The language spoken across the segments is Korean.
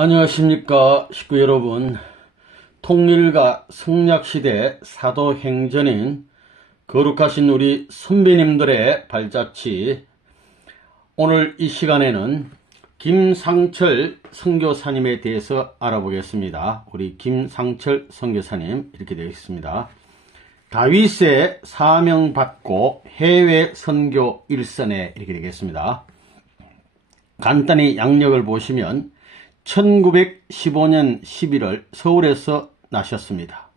안녕하십니까 식구 여러분. 통일과 성략시대 사도행전인 거룩하신 우리 선배님들의 발자취, 오늘 이 시간에는 김상철 선교사님에 대해서 알아보겠습니다. 우리 김상철 선교사님 이렇게 되어 있습니다. 다윗의 사명받고 해외 선교 일선에 이렇게 되겠습니다. 간단히 양력을 보시면 1915년 11월 서울에서 나셨습니다.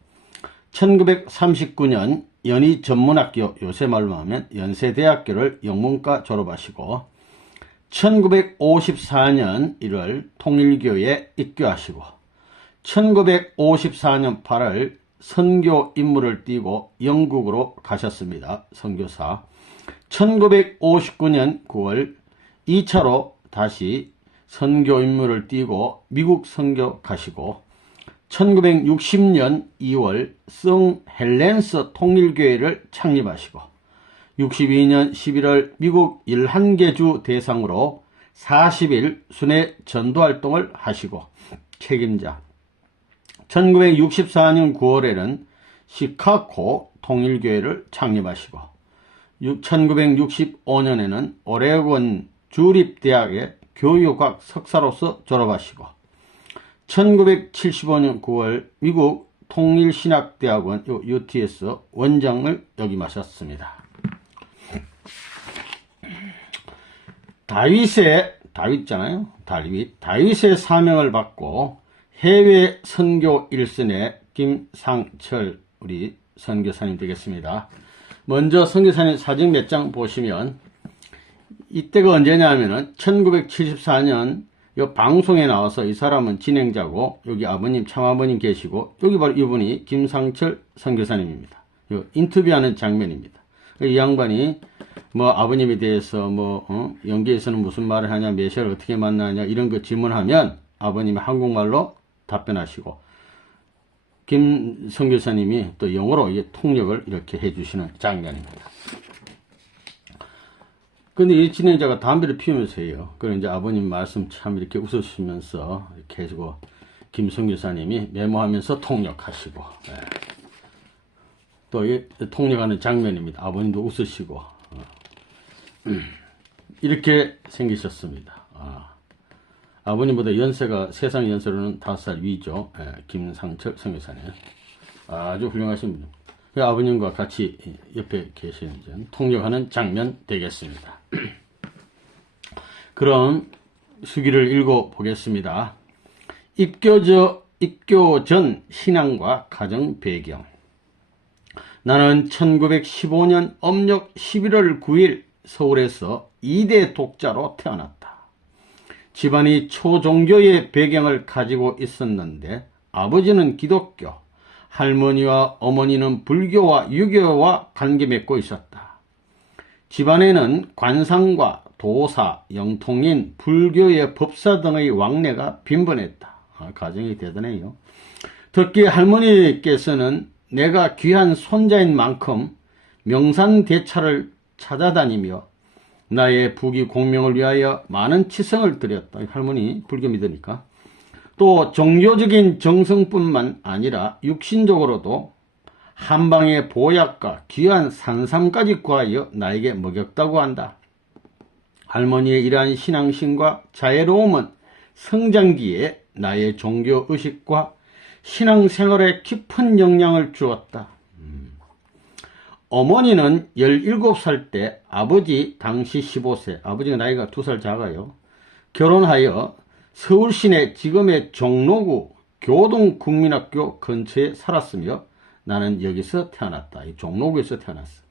1939년 연희전문학교, 요새 말로 하면 연세대학교를 영문과 졸업하시고 1954년 1월 통일교에 입교하시고 1954년 8월 선교 임무를 띠고 영국으로 가셨습니다. 선교사. 1959년 9월 2차로 다시 선교 임무를 띠고 미국 선교 가시고 1960년 2월 성 헬렌스 통일교회를 창립하시고 62년 11월 미국 11개주 대상으로 40일 순회 전도활동을 하시고 책임자. 1964년 9월에는 시카고 통일교회를 창립하시고 1965년에는 오레곤 주립대학의 교육학 석사로서 졸업하시고 1975년 9월 미국 통일신학대학원 UTS 원장을 역임하셨습니다. 다윗의 사명을 받고 해외 선교 일선의 김상철 우리 선교사님 되겠습니다. 먼저 선교사님 사진 몇 장 보시면, 이때가 언제냐면은 1974년 요 방송에 나와서, 이 사람은 진행자고 여기 아버님 참아버님 계시고 여기 바로 이분이 김상철 선교사님입니다. 요 인터뷰하는 장면입니다. 이 양반이 뭐 아버님에 대해서 연기에서는 무슨 말을 하냐, 메시아를 어떻게 만나냐 이런 거 질문하면 아버님이 한국말로 답변하시고 김 선교사님이 또 영어로 이게 통역을 이렇게 해주시는 장면입니다. 근데 이 진행자가 담배를 피우면서 해요. 그리고 이제 아버님 말씀 참 이렇게 웃으시면서 이렇게 해주고, 김 선교사님이 메모하면서 통역하시고, 또 이 통역하는 장면입니다. 아버님도 웃으시고, 이렇게 생기셨습니다. 아버님보다 연세가 세상 연세로는 5살 위죠. 김상철 선교사님. 아주 훌륭하신 분입니다. 아버님과 같이 옆에 계시는 통역하는 장면 되겠습니다. 그럼 수기를 읽어 보겠습니다. 입교 전 신앙과 가정 배경. 나는 1915년 âm력 11월 9일 서울에서 2대 독자로 태어났다. 집안이 초종교의 배경을 가지고 있었는데 아버지는 기독교, 할머니와 어머니는 불교와 유교와 관계 맺고 있었다. 집안에는 관상과 도사, 영통인, 불교의 법사 등의 왕래가 빈번했다. 가정이 대단해요. 특히 할머니께서는 내가 귀한 손자인 만큼 명산대차를 찾아다니며 나의 부귀 공명을 위하여 많은 치성을 드렸다. 할머니 불교 믿으니까. 또 종교적인 정성뿐만 아니라 육신적으로도 한방의 보약과 귀한 산삼까지 구하여 나에게 먹였다고 한다. 할머니의 이러한 신앙심과 자애로움은 성장기에 나의 종교의식과 신앙생활에 깊은 영향을 주었다. 어머니는 17살 때 아버지 당시 15세, 아버지가 나이가 2살 작아요. 결혼하여 서울 시내 지금의 종로구 교동국민학교 근처에 살았으며 나는 여기서 태어났다. 이 종로구에서 태어났어.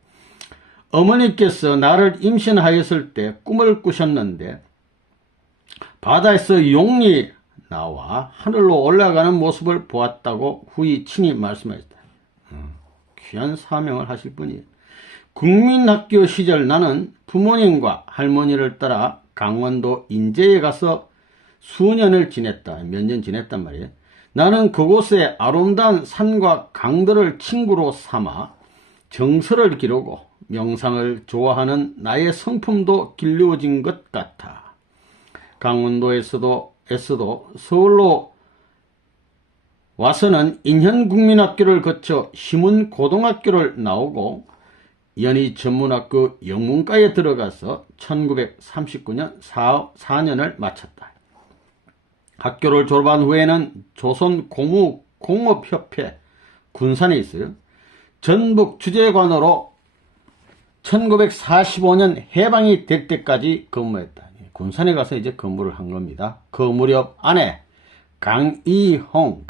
어머니께서 나를 임신하였을 때 꿈을 꾸셨는데 바다에서 용이 나와 하늘로 올라가는 모습을 보았다고 후이 친히 말씀하셨다. 귀한 사명을 하실 분이에요. 국민학교 시절 나는 부모님과 할머니를 따라 강원도 인제에 가서 수년을 지냈다. 몇 년 지냈단 말이에요. 나는 그곳의 아름다운 산과 강들을 친구로 삼아 정서를 기르고 명상을 좋아하는 나의 성품도 길러진 것 같아. 강원도에서도 서울에서도 서울로 와서는 인현국민학교를 거쳐 시문고등학교를 나오고 연희전문학교 영문과에 들어가서 1939년 4년을 마쳤다. 학교를 졸업한 후에는 조선공업협회 군산에 있어요. 전북주재관으로 1945년 해방이 될 때까지 근무했다. 군산에 가서 이제 근무를 한 겁니다. 그 무렵 아내 강의홍을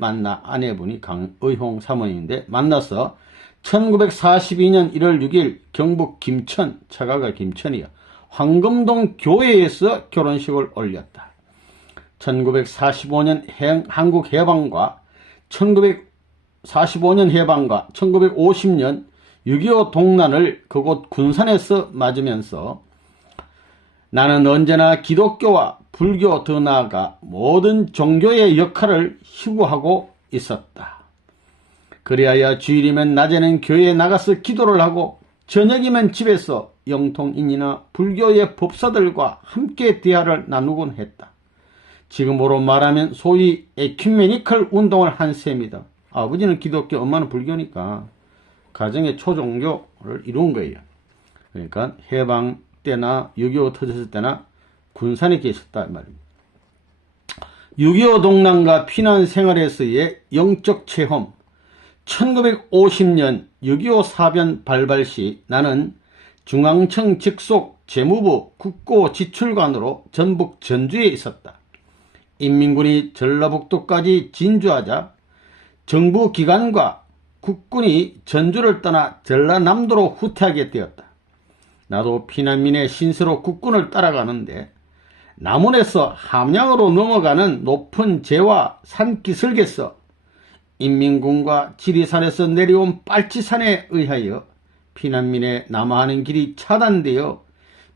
만나, 아내분이 강의홍 사모님인데 만나서 1942년 1월 6일 경북 김천, 처가가 김천이요, 황금동 교회에서 결혼식을 올렸다. 1945년 한국 해방과 1950년 6.25 동란을 그곳 군산에서 맞으면서 나는 언제나 기독교와 불교, 더 나아가 모든 종교의 역할을 희구하고 있었다. 그리하여 주일이면 낮에는 교회에 나가서 기도를 하고 저녁이면 집에서 영통인이나 불교의 법사들과 함께 대화를 나누곤 했다. 지금으로 말하면 소위 에큐메니컬 운동을 한 셈이다. 아버지는 기독교, 엄마는 불교니까 가정의 초종교를 이룬 거예요. 그러니까 해방 때나 6.25 터졌을 때나 군산에 계셨다 말입니다. 6.25 동란과 피난 생활에서의 영적 체험. 1950년 6.25 사변 발발 시 나는 중앙청 직속 재무부 국고지출관으로 전북 전주에 있었다. 인민군이 전라북도까지 진주하자 정부 기관과 국군이 전주를 떠나 전라남도로 후퇴하게 되었다. 나도 피난민의 신세로 국군을 따라가는데 남원에서 함양으로 넘어가는 높은 제와 산기슭에서 인민군과 지리산에서 내려온 빨치산에 의하여 피난민의 남하하는 길이 차단되어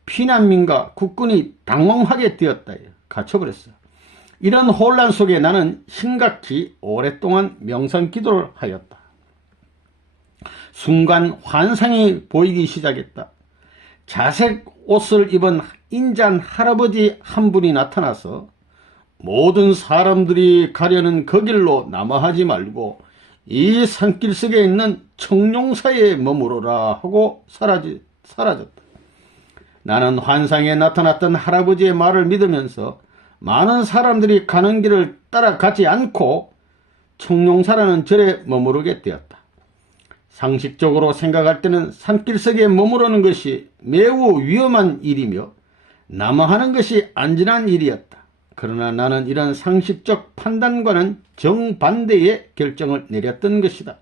피난민과 국군이 당황하게 되었다. 갇혀버렸어. 이런 혼란 속에 나는 심각히 오랫동안 명상기도를 하였다. 순간 환상이 보이기 시작했다. 자색 옷을 입은 인자한 할아버지 한 분이 나타나서 모든 사람들이 가려는 그 길로 남아하지 말고 이 산길 속에 있는 청룡사에 머무르라 하고 사라졌다. 나는 환상에 나타났던 할아버지의 말을 믿으면서 많은 사람들이 가는 길을 따라가지 않고 청룡사라는 절에 머무르게 되었다. 상식적으로 생각할 때는 산길 속에 머무르는 것이 매우 위험한 일이며 남아하는 것이 안전한 일이었다. 그러나 나는 이런 상식적 판단과는 정반대의 결정을 내렸던 것이다.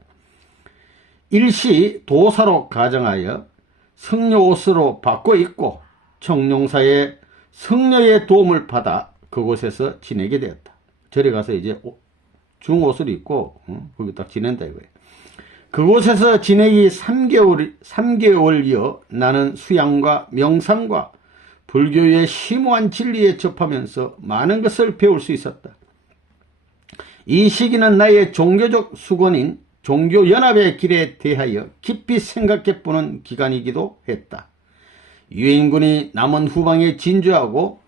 일시 도사로 가정하여 성녀옷으로 바꿔 입고 청룡사의 성녀의 도움을 받아 그곳에서 지내게 되었다. 절에 가서 이제 중옷을 입고 거기 딱 지낸다 이거예요. 그곳에서 지내기 3개월이어 나는 수양과 명상과 불교의 심오한 진리에 접하면서 많은 것을 배울 수 있었다. 이 시기는 나의 종교적 수건인 종교연합의 길에 대하여 깊이 생각해보는 기간이기도 했다. 유엔군이 남원 후방에 진주하고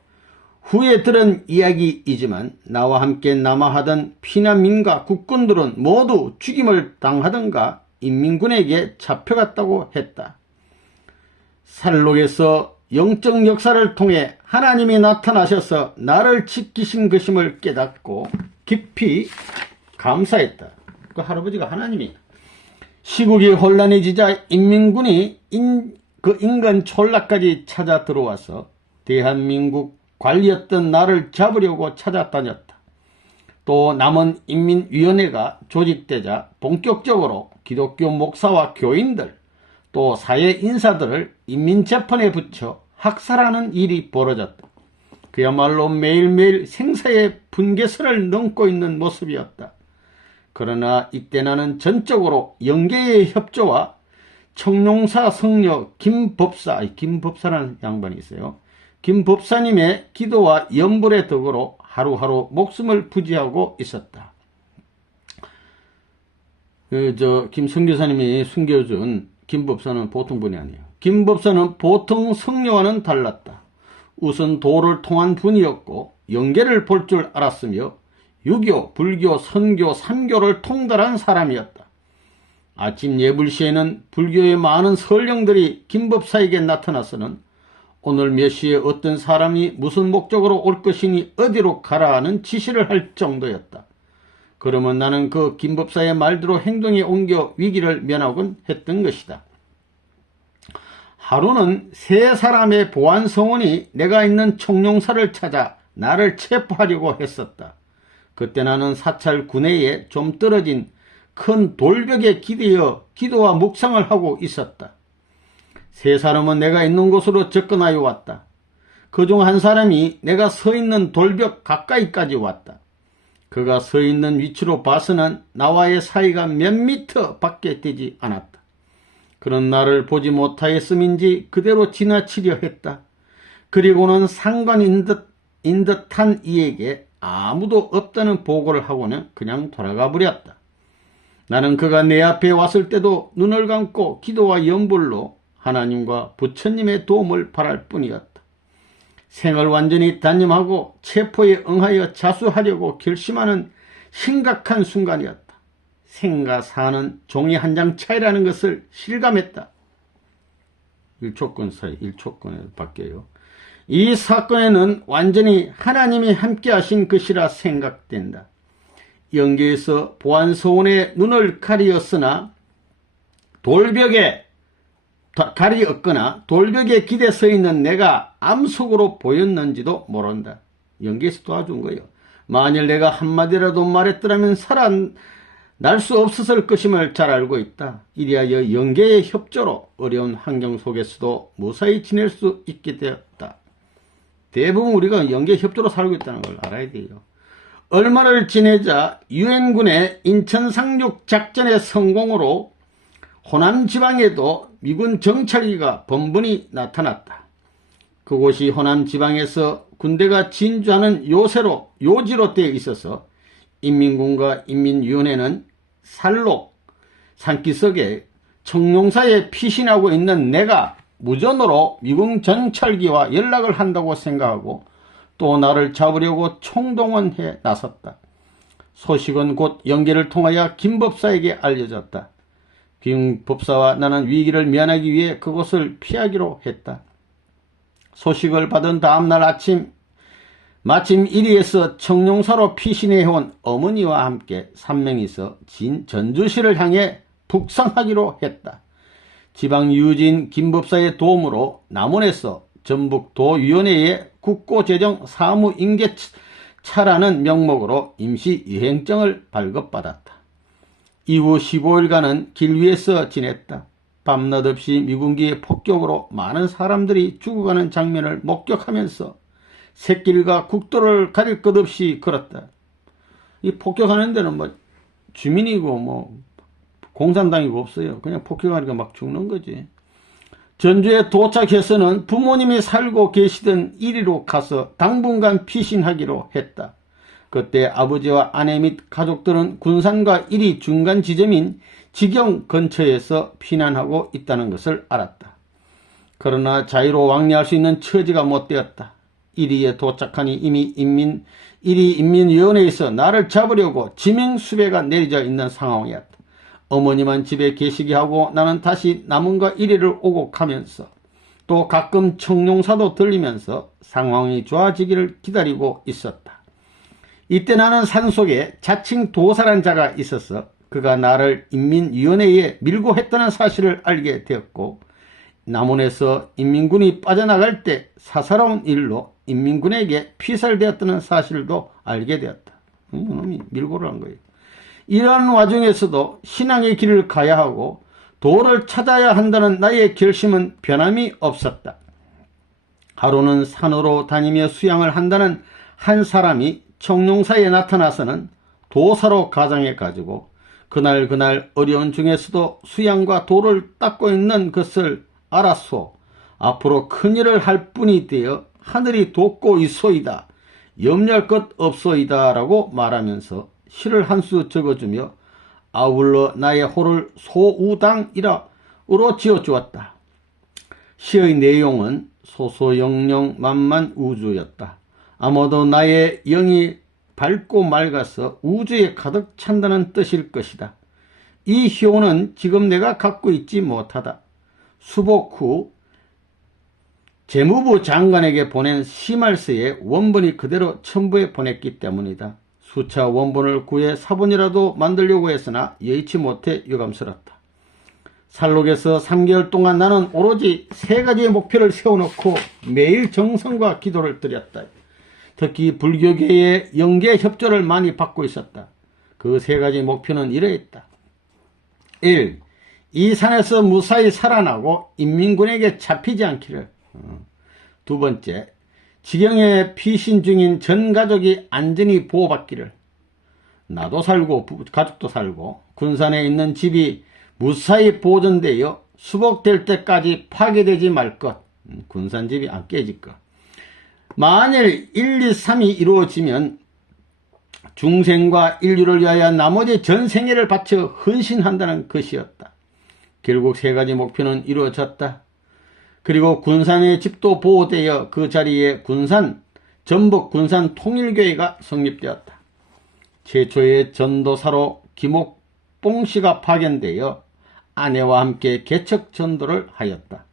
후에 들은 이야기이지만 나와 함께 남아하던 피난민과 국군들은 모두 죽임을 당하던가 인민군에게 잡혀갔다고 했다. 살록에서 영적 역사를 통해 하나님이 나타나셔서 나를 지키신 것임을 깨닫고 깊이 감사했다. 그 할아버지가 하나님이야. 시국이 혼란해지자 인민군이 인근 촌락까지 찾아 들어와서 대한민국 관리였던 나를 잡으려고 찾아다녔다. 또 남원 인민위원회가 조직되자 본격적으로 기독교 목사와 교인들 또 사회 인사들을 인민재판에 붙여 학살하는 일이 벌어졌다. 그야말로 매일매일 생사의 분계선을 넘고 있는 모습이었다. 그러나 이때 나는 전적으로 영계의 협조와 청룡사 성녀 김법사라는 양반이 있어요. 김법사님의 기도와 염불의 덕으로 하루하루 목숨을 부지하고 있었다. 김성교사님이 숨겨준 김법사는 보통 분이 아니에요. 김법사는 보통 성녀와는 달랐다. 우선 도를 통한 분이었고 영계를 볼 줄 알았으며 유교, 불교, 선교, 삼교를 통달한 사람이었다. 아침 예불시에는 불교의 많은 설령들이 김법사에게 나타나서는 오늘 몇 시에 어떤 사람이 무슨 목적으로 올 것이니 어디로 가라 하는 지시를 할 정도였다. 그러면 나는 그 김법사의 말대로 행동에 옮겨 위기를 면하곤 했던 것이다. 하루는 세 사람의 보안 성원이 내가 있는 청룡사를 찾아 나를 체포하려고 했었다. 그때 나는 사찰 구내에 좀 떨어진 큰 돌벽에 기대어 기도와 묵상을 하고 있었다. 세 사람은 내가 있는 곳으로 접근하여 왔다. 그중 한 사람이 내가 서 있는 돌벽 가까이까지 왔다. 그가 서 있는 위치로 봐서는 나와의 사이가 몇 미터 밖에 되지 않았다. 그런 나를 보지 못하였음인지 그대로 지나치려 했다. 그리고는 상관인 듯한 이에게 아무도 없다는 보고를 하고는 그냥 돌아가 버렸다. 나는 그가 내 앞에 왔을 때도 눈을 감고 기도와 염불로 하나님과 부처님의 도움을 바랄 뿐이었다. 생을 완전히 단념하고 체포에 응하여 자수하려고 결심하는 심각한 순간이었다. 생과 사는 종이 한 장 차이라는 것을 실감했다. 1초권 사이, 1초권에 바뀌어요. 이 사건에는 완전히 하나님이 함께 하신 것이라 생각된다. 영계에서 보안소원의 눈을 가리었거나 돌벽에 기대 서 있는 내가 암속으로 보였는지도 모른다. 영계에서 도와준 거예요. 만일 내가 한마디라도 말했더라면 살아날 수 없었을 것임을 잘 알고 있다. 이리하여 영계의 협조로 어려운 환경 속에서도 무사히 지낼 수 있게 되었다. 대부분 우리가 영계 협조로 살고 있다는 걸 알아야 돼요. 얼마를 지내자 유엔군의 인천 상륙 작전의 성공으로 호남 지방에도 미군 정찰기가 번번이 나타났다. 그곳이 호남 지방에서 군대가 진주하는 요지로 되어 있어서 인민군과 인민위원회는 산기슭에 청룡사에 피신하고 있는 내가 무전으로 미군 정찰기와 연락을 한다고 생각하고 또 나를 잡으려고 총동원해 나섰다. 소식은 곧 영계를 통하여 김법사에게 알려졌다. 김법사와 나는 위기를 면하기 위해 그곳을 피하기로 했다. 소식을 받은 다음날 아침 마침 이리에서 청룡사로 피신해온 어머니와 함께 3명이서 전주시를 향해 북상하기로 했다. 지방 유진 김법사의 도움으로 남원에서 전북도위원회의 국고재정 사무임계차라는 명목으로 임시 여행증을 발급받았다. 이후 15일간은 길 위에서 지냈다. 밤낮 없이 미군기의 폭격으로 많은 사람들이 죽어가는 장면을 목격하면서 샛길과 국도를 가릴 것 없이 걸었다. 이 폭격하는 데는 뭐 주민이고 뭐 공산당이고 없어요. 그냥 폭격하니까 막 죽는 거지. 전주에 도착해서는 부모님이 살고 계시던 이리로 가서 당분간 피신하기로 했다. 그때 아버지와 아내 및 가족들은 군산과 이리 중간 지점인 직영 근처에서 피난하고 있다는 것을 알았다. 그러나 자유로 왕래할 수 있는 처지가 못 되었다. 이리에 도착하니 이미 이리 인민위원회에서 나를 잡으려고 지명수배가 내려져 있는 상황이었다. 어머니만 집에 계시게 하고 나는 다시 남원과 이리를 오고 가면서 또 가끔 청룡사도 들리면서 상황이 좋아지기를 기다리고 있었다. 이때 나는 산속에 자칭 도사란 자가 있어서 그가 나를 인민위원회에 밀고 했다는 사실을 알게 되었고 남원에서 인민군이 빠져나갈 때 사사로운 일로 인민군에게 피살되었다는 사실도 알게 되었다. 이놈이 밀고를 한 거예요. 이러한 와중에서도 신앙의 길을 가야 하고 도를 찾아야 한다는 나의 결심은 변함이 없었다. 하루는 산으로 다니며 수양을 한다는 한 사람이 청룡사에 나타나서는 도사로 가장해 가지고 그날 어려운 중에서도 수양과 도를 닦고 있는 것을 알았소. 앞으로 큰일을 할 뿐이 되어 하늘이 돕고 있소이다. 염려할 것 없소이다 라고 말하면서 시를 한 수 적어주며 아울러 나의 호를 소우당이라로 지어주었다. 시의 내용은 소소영령 만만 우주였다. 아마도 나의 영이 밝고 맑아서 우주에 가득 찬다는 뜻일 것이다. 이 효는 지금 내가 갖고 있지 못하다. 수복 후 재무부 장관에게 보낸 시말서의 원본이 그대로 첨부해 보냈기 때문이다. 수차 원본을 구해 사본이라도 만들려고 했으나 여의치 못해 유감스럽다. 살록에서 3개월 동안 나는 오로지 3가지의 목표를 세워놓고 매일 정성과 기도를 드렸다. 특히 불교계의 영계 협조를 많이 받고 있었다. 그 3가지 목표는 이러했다. 1. 이 산에서 무사히 살아나고 인민군에게 잡히지 않기를. 2번째, 지경에 피신 중인 전 가족이 안전히 보호받기를. 나도 살고 가족도 살고 군산에 있는 집이 무사히 보존되어 수복될 때까지 파괴되지 말 것. 군산집이 안 깨질 것. 만일 1, 2, 3이 이루어지면 중생과 인류를 위하여 나머지 전 생애를 바쳐 헌신한다는 것이었다. 결국 3가지 목표는 이루어졌다. 그리고 군산의 집도 보호되어 그 자리에 전북 군산 통일교회가 성립되었다. 최초의 전도사로 김옥봉 씨가 파견되어 아내와 함께 개척 전도를 하였다.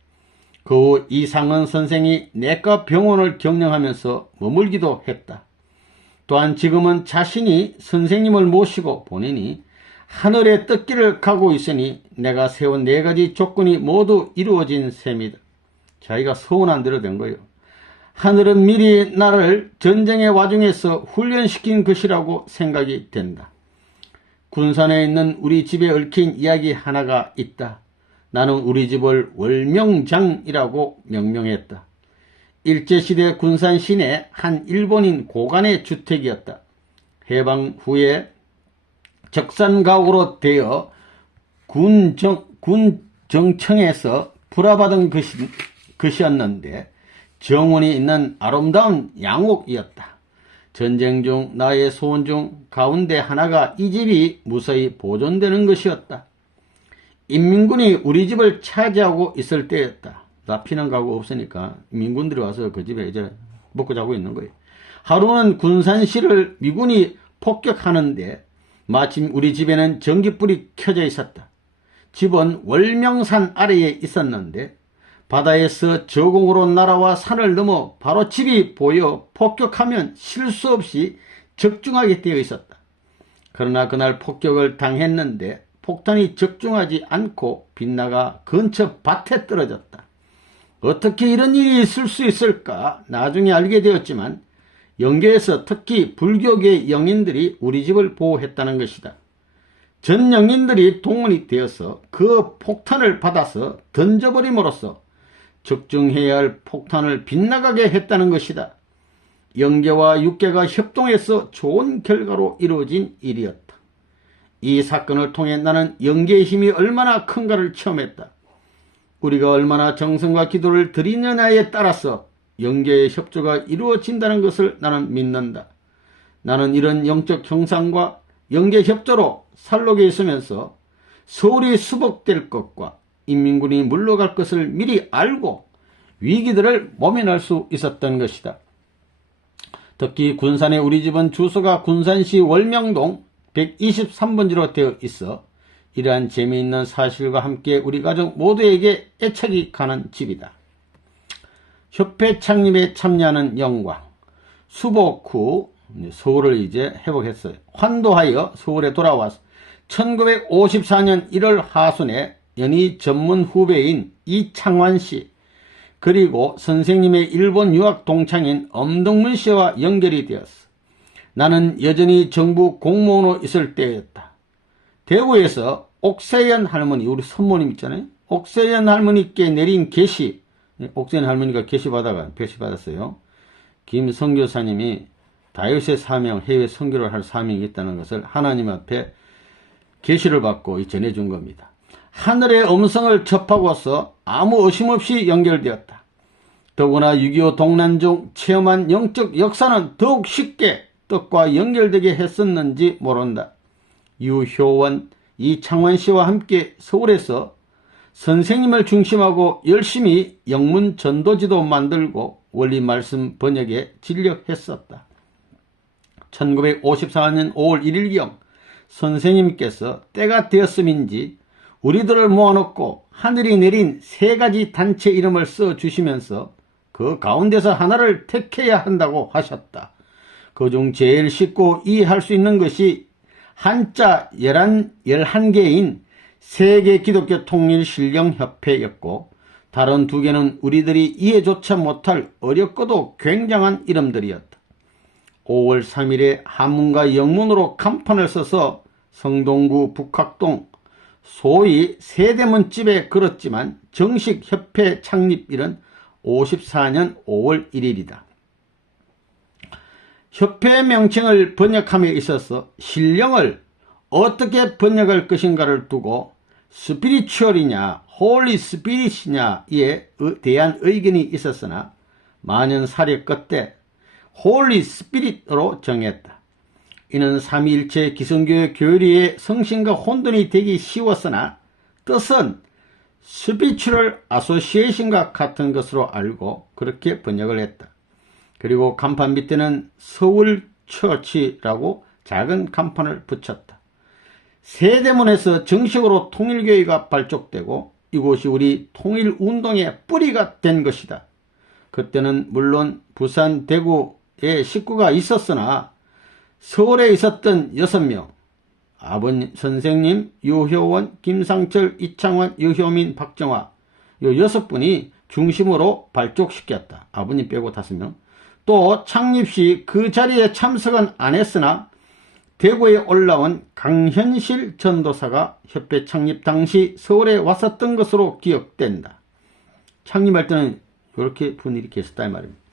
그 후 이상은 선생이 내과 병원을 경영하면서 머물기도 했다. 또한 지금은 자신이 선생님을 모시고 본인이 하늘에 뜯기를 가고 있으니 내가 세운 4가지 조건이 모두 이루어진 셈이다. 자기가 서운한 대로 된 거예요. 하늘은 미리 나를 전쟁의 와중에서 훈련시킨 것이라고 생각이 된다. 군산에 있는 우리 집에 얽힌 이야기 하나가 있다. 나는 우리 집을 월명장이라고 명명했다. 일제시대 군산 시내 한 일본인 고관의 주택이었다. 해방 후에 적산가옥으로 되어 군 정청에서 불화받은 것이었는데 정원이 있는 아름다운 양옥이었다. 전쟁 중 나의 소원 중 가운데 하나가 이 집이 무사히 보존되는 것이었다. 인민군이 우리 집을 차지하고 있을 때였다. 나 피난 가고 없으니까 민군들이 와서 그 집에 이제 먹고 자고 있는 거예요. 하루는 군산시를 미군이 폭격하는데 마침 우리 집에는 전기불이 켜져 있었다. 집은 월명산 아래에 있었는데 바다에서 저공으로 날아와 산을 넘어 바로 집이 보여 폭격하면 실수 없이 적중하게 되어 있었다. 그러나 그날 폭격을 당했는데 폭탄이 적중하지 않고 빗나가 근처 밭에 떨어졌다. 어떻게 이런 일이 있을 수 있을까 나중에 알게 되었지만 영계에서 특히 불교계 영인들이 우리 집을 보호했다는 것이다. 전 영인들이 동원이 되어서 그 폭탄을 받아서 던져버림으로써 적중해야 할 폭탄을 빗나가게 했다는 것이다. 영계와 육계가 협동해서 좋은 결과로 이루어진 일이었다. 이 사건을 통해 나는 영계의 힘이 얼마나 큰가를 체험했다. 우리가 얼마나 정성과 기도를 드리느냐에 따라서 영계의 협조가 이루어진다는 것을 나는 믿는다. 나는 이런 영적 형상과 영계 협조로 살록에 있으면서 서울이 수복될 것과 인민군이 물러갈 것을 미리 알고 위기들을 모면할 수 있었던 것이다. 특히 군산의 우리 집은 주소가 군산시 월명동 123번지로 되어 있어 이러한 재미있는 사실과 함께 우리 가족 모두에게 애착이 가는 집이다. 협회 창립에 참여하는 영광. 수복 후 서울을 이제 회복했어요. 환도하여 서울에 돌아와서 1954년 1월 하순에 연희 전문 후배인 이창환 씨 그리고 선생님의 일본 유학 동창인 엄동문 씨와 연결이 되었어. 나는 여전히 정부 공무원으로 있을 때였다. 대구에서 옥세연 할머니, 우리 선모님 있잖아요. 옥세연 할머니께 내린 계시, 옥세연 할머니가 계시 받았어요. 김 선교사님이 다윗의 사명, 해외 선교를 할 사명이 있다는 것을 하나님 앞에 계시를 받고 전해준 겁니다. 하늘의 음성을 접하고서 아무 의심 없이 연결되었다. 더구나 6.25 동란 중 체험한 영적 역사는 더욱 쉽게 뜻과 연결되게 했었는지 모른다. 유효원, 이창원 씨와 함께 서울에서 선생님을 중심하고 열심히 영문 전도지도 만들고 원리 말씀 번역에 진력했었다. 1954년 5월 1일경 선생님께서 때가 되었음인지 우리들을 모아놓고 하늘이 내린 3가지 단체 이름을 써주시면서 그 가운데서 하나를 택해야 한다고 하셨다. 그중 제일 쉽고 이해할 수 있는 것이 한자 11개인 세계 기독교 통일 신령협회였고 다른 2개는 우리들이 이해조차 못할 어렵고도 굉장한 이름들이었다. 5월 3일에 한문과 영문으로 간판을 써서 성동구 북학동 소위 세대문집에 걸었지만 정식 협회 창립일은 54년 5월 1일이다. 협회 명칭을 번역함에 있어서 신령을 어떻게 번역할 것인가를 두고 스피리추얼이냐 홀리 스피릿이냐에 대한 의견이 있었으나 만연사력 끝에 홀리 스피릿으로 정했다. 이는 삼위일체 기성교의 교리에 성신과 혼돈이 되기 쉬웠으나 뜻은 스피리추얼 아소시에이션과 같은 것으로 알고 그렇게 번역을 했다. 그리고 간판 밑에는 서울 처치라고 작은 간판을 붙였다. 세대문에서 정식으로 통일교회가 발족되고 이곳이 우리 통일운동의 뿌리가 된 것이다. 그때는 물론 부산, 대구에 식구가 있었으나 서울에 있었던 6명, 아버님, 선생님, 유효원, 김상철, 이창환, 유효민, 박정화 요 6분이 중심으로 발족시켰다. 아버님 빼고 5명. 또 창립시 그 자리에 참석은 안 했으나 대구에 올라온 강현실 전도사가 협회 창립 당시 서울에 왔었던 것으로 기억된다. 창립할 때는 이렇게 분일이 계셨다 이 말입니다.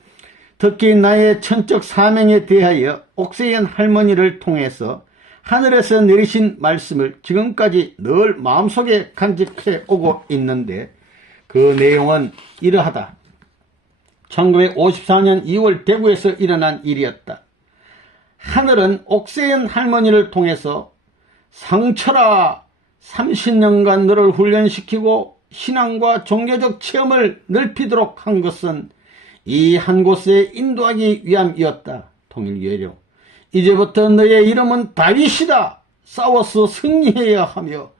특히 나의 천적 사명에 대하여 옥세연 할머니를 통해서 하늘에서 내리신 말씀을 지금까지 늘 마음속에 간직해 오고 있는데 그 내용은 이러하다. 1954년 2월 대구에서 일어난 일이었다. 하늘은 옥세연 할머니를 통해서 상처라 30년간 너를 훈련시키고 신앙과 종교적 체험을 넓히도록 한 것은 이 한 곳에 인도하기 위함이었다. 통일교회로. 이제부터 너의 이름은 다윗이다. 싸워서 승리해야 하며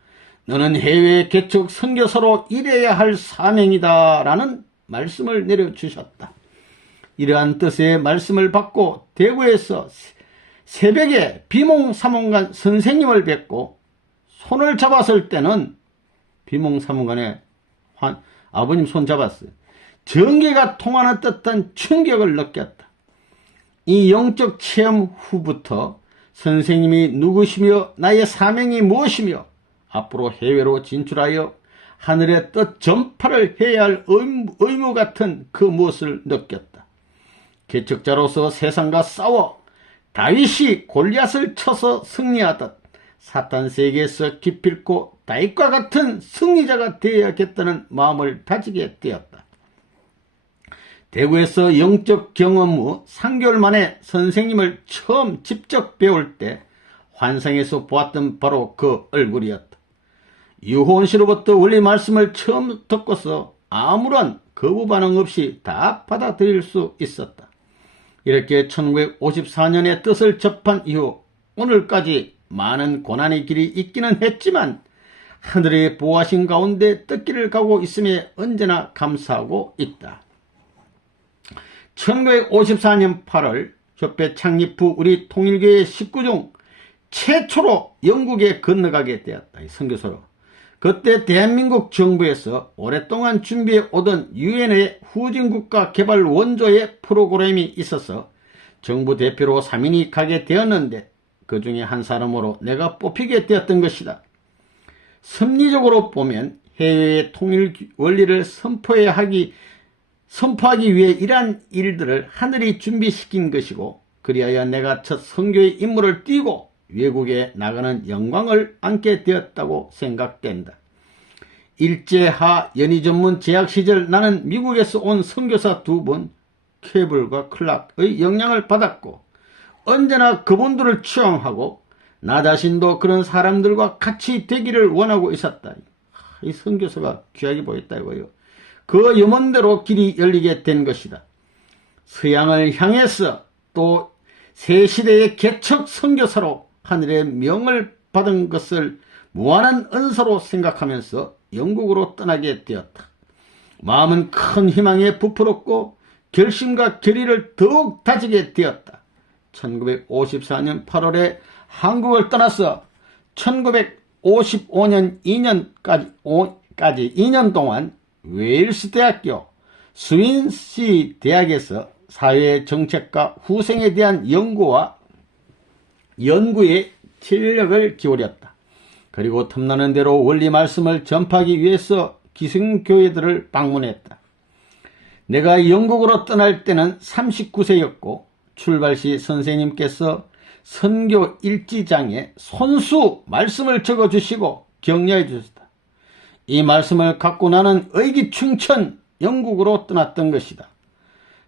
너는 해외 개척 선교사로 일해야 할 사명이다. 라는 말씀을 내려주셨다. 이러한 뜻의 말씀을 받고 대구에서 새벽에 비몽사몽간 선생님을 뵙고 손을 잡았을 때는 비몽사몽간에 아버님 손 잡았어요. 전개가 통하는 듯한 충격을 느꼈다. 이 영적 체험 후부터 선생님이 누구시며 나의 사명이 무엇이며 앞으로 해외로 진출하여 하늘의 뜻 전파를 해야 할 의무 같은 그 무엇을 느꼈다. 개척자로서 세상과 싸워 다윗이 골리앗을 쳐서 승리하듯 사탄 세계에서 기필코 다윗과 같은 승리자가 되어야겠다는 마음을 다지게 되었다. 대구에서 영적 경험 후 3개월 만에 선생님을 처음 직접 배울 때 환상에서 보았던 바로 그 얼굴이었다. 유호원 씨로부터 원리 말씀을 처음 듣고서 아무런 거부 반응 없이 다 받아들일 수 있었다. 이렇게 1954년의 뜻을 접한 이후 오늘까지 많은 고난의 길이 있기는 했지만 하늘의 보호하신 가운데 뜻길을 가고 있음에 언제나 감사하고 있다. 1954년 8월 협회 창립 후 우리 통일교회 식구 중 최초로 영국에 건너가게 되었다. 선교사로. 그때 대한민국 정부에서 오랫동안 준비해 오던 유엔의 후진국가 개발 원조의 프로그램이 있어서 정부 대표로 3인이 가게 되었는데 그 중에 한 사람으로 내가 뽑히게 되었던 것이다. 섭리적으로 보면 해외의 통일 원리를 선포하기 위해 이러한 일들을 하늘이 준비시킨 것이고 그리하여 내가 첫 선교의 임무를 띠고 외국에 나가는 영광을 안게 되었다고 생각된다. 일제하 연희 전문 재학 시절 나는 미국에서 온 선교사 2분 케블과 클락의 영향을 받았고 언제나 그분들을 추앙하고 나 자신도 그런 사람들과 같이 되기를 원하고 있었다. 이 선교사가 귀하게 보였다 이거요. 그 염원대로 길이 열리게 된 것이다. 서양을 향해서 또 새 시대의 개척 선교사로 하늘의 명을 받은 것을 무한한 은사로 생각하면서 영국으로 떠나게 되었다. 마음은 큰 희망에 부풀었고 결심과 결의를 더욱 다지게 되었다. 1954년 8월에 한국을 떠나서 1955년 2년 동안 웨일스 대학교 스윈시 대학에서 사회 정책과 후생에 대한 연구에 진력을 기울였다. 그리고 틈나는 대로 원리 말씀을 전파하기 위해서 기성교회들을 방문했다. 내가 영국으로 떠날 때는 39세였고 출발 시 선생님께서 선교 일지장에 손수 말씀을 적어주시고 격려해 주셨다. 이 말씀을 갖고 나는 의기충천 영국으로 떠났던 것이다.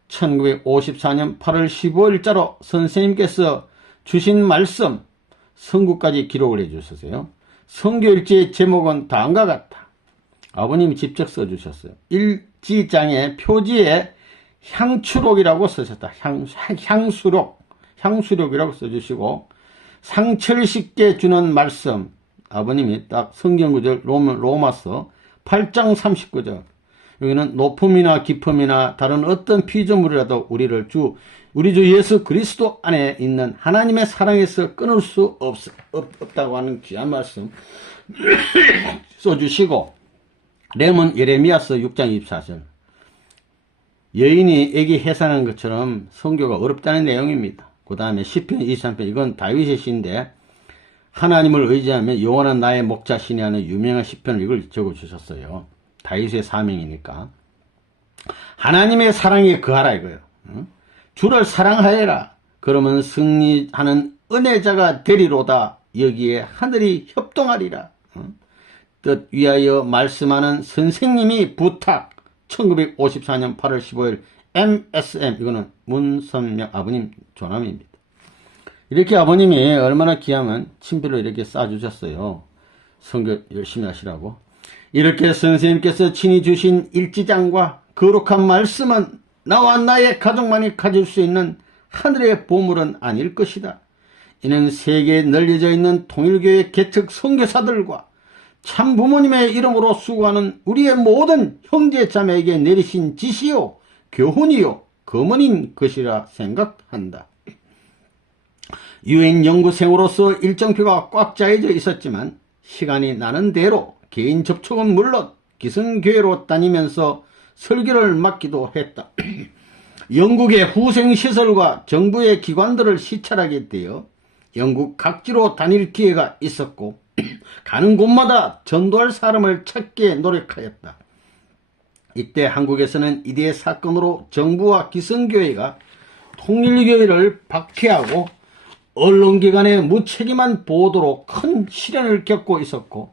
1954년 8월 15일자로 선생님께서 주신 말씀 선구까지 기록을 해주셨어요. 선교일지의 제목은 다음과 같다. 아버님이 직접 써주셨어요. 일지장의 표지에 향추록이라고 쓰셨다. 향수록이라고 써주시고 상처를 주는 말씀. 아버님이 딱 성경구절 로마서 8장 39절. 여기는 높음이나 깊음이나 다른 어떤 피조물이라도 우리 주 예수 그리스도 안에 있는 하나님의 사랑에서 끊을 수 없다고 하는 귀한 말씀 써주시고, 렘은 예레미야서 6장 24절. 여인이 애기 해산한 것처럼 성교가 어렵다는 내용입니다. 그 다음에 시편 23편, 이건 다윗의 시인데 하나님을 의지하며 영원한 나의 목자시니 하는 유명한 시편을 이걸 적어주셨어요. 다윗의 사명이니까. 하나님의 사랑에 거하라 이거예요. 주를 사랑하여라. 그러면 승리하는 은혜자가 되리로다. 여기에 하늘이 협동하리라. 뜻 위하여 말씀하는 선생님이 부탁. 1954년 8월 15일 MSM. 이거는 문선명 아버님 조남입니다. 이렇게 아버님이 얼마나 귀하면 친필로 이렇게 싸주셨어요. 선교 열심히 하시라고. 이렇게 선생님께서 친히 주신 일지장과 거룩한 말씀은 나와 나의 가족만이 가질 수 있는 하늘의 보물은 아닐 것이다. 이는 세계에 널려져 있는 통일교회 개척 선교사들과 참 부모님의 이름으로 수고하는 우리의 모든 형제 자매에게 내리신 지시요 교훈이요 검언인 것이라 생각한다. 유엔 연구생으로서 일정표가 꽉 짜여져 있었지만 시간이 나는 대로 개인 접촉은 물론 기성교회로 다니면서 설교를 맡기도 했다. 영국의 후생시설과 정부의 기관들을 시찰하게 되어 영국 각지로 다닐 기회가 있었고 가는 곳마다 전도할 사람을 찾게 노력하였다. 이때 한국에서는 이대의 사건으로 정부와 기성교회가 통일교회를 박해하고 언론기관의 무책임한 보도로 큰 시련을 겪고 있었고,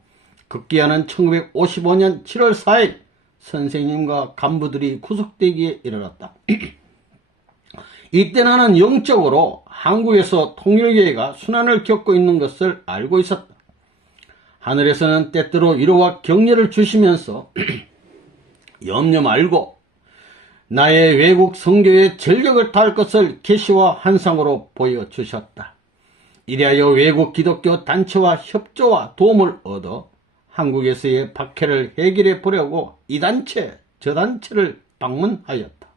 급기야는 1955년 7월 4일 선생님과 간부들이 구속되기에 이르렀다. 이때 나는 영적으로 한국에서 통일교회가 순환을 겪고 있는 것을 알고 있었다. 하늘에서는 때때로 위로와 격려를 주시면서 염려 말고 나의 외국 선교에 전력을 다할 것을 계시와 환상으로 보여주셨다. 이리하여 외국 기독교 단체와 협조와 도움을 얻어 한국에서의 박해를 해결해 보려고 이 단체 저 단체를 방문하였다.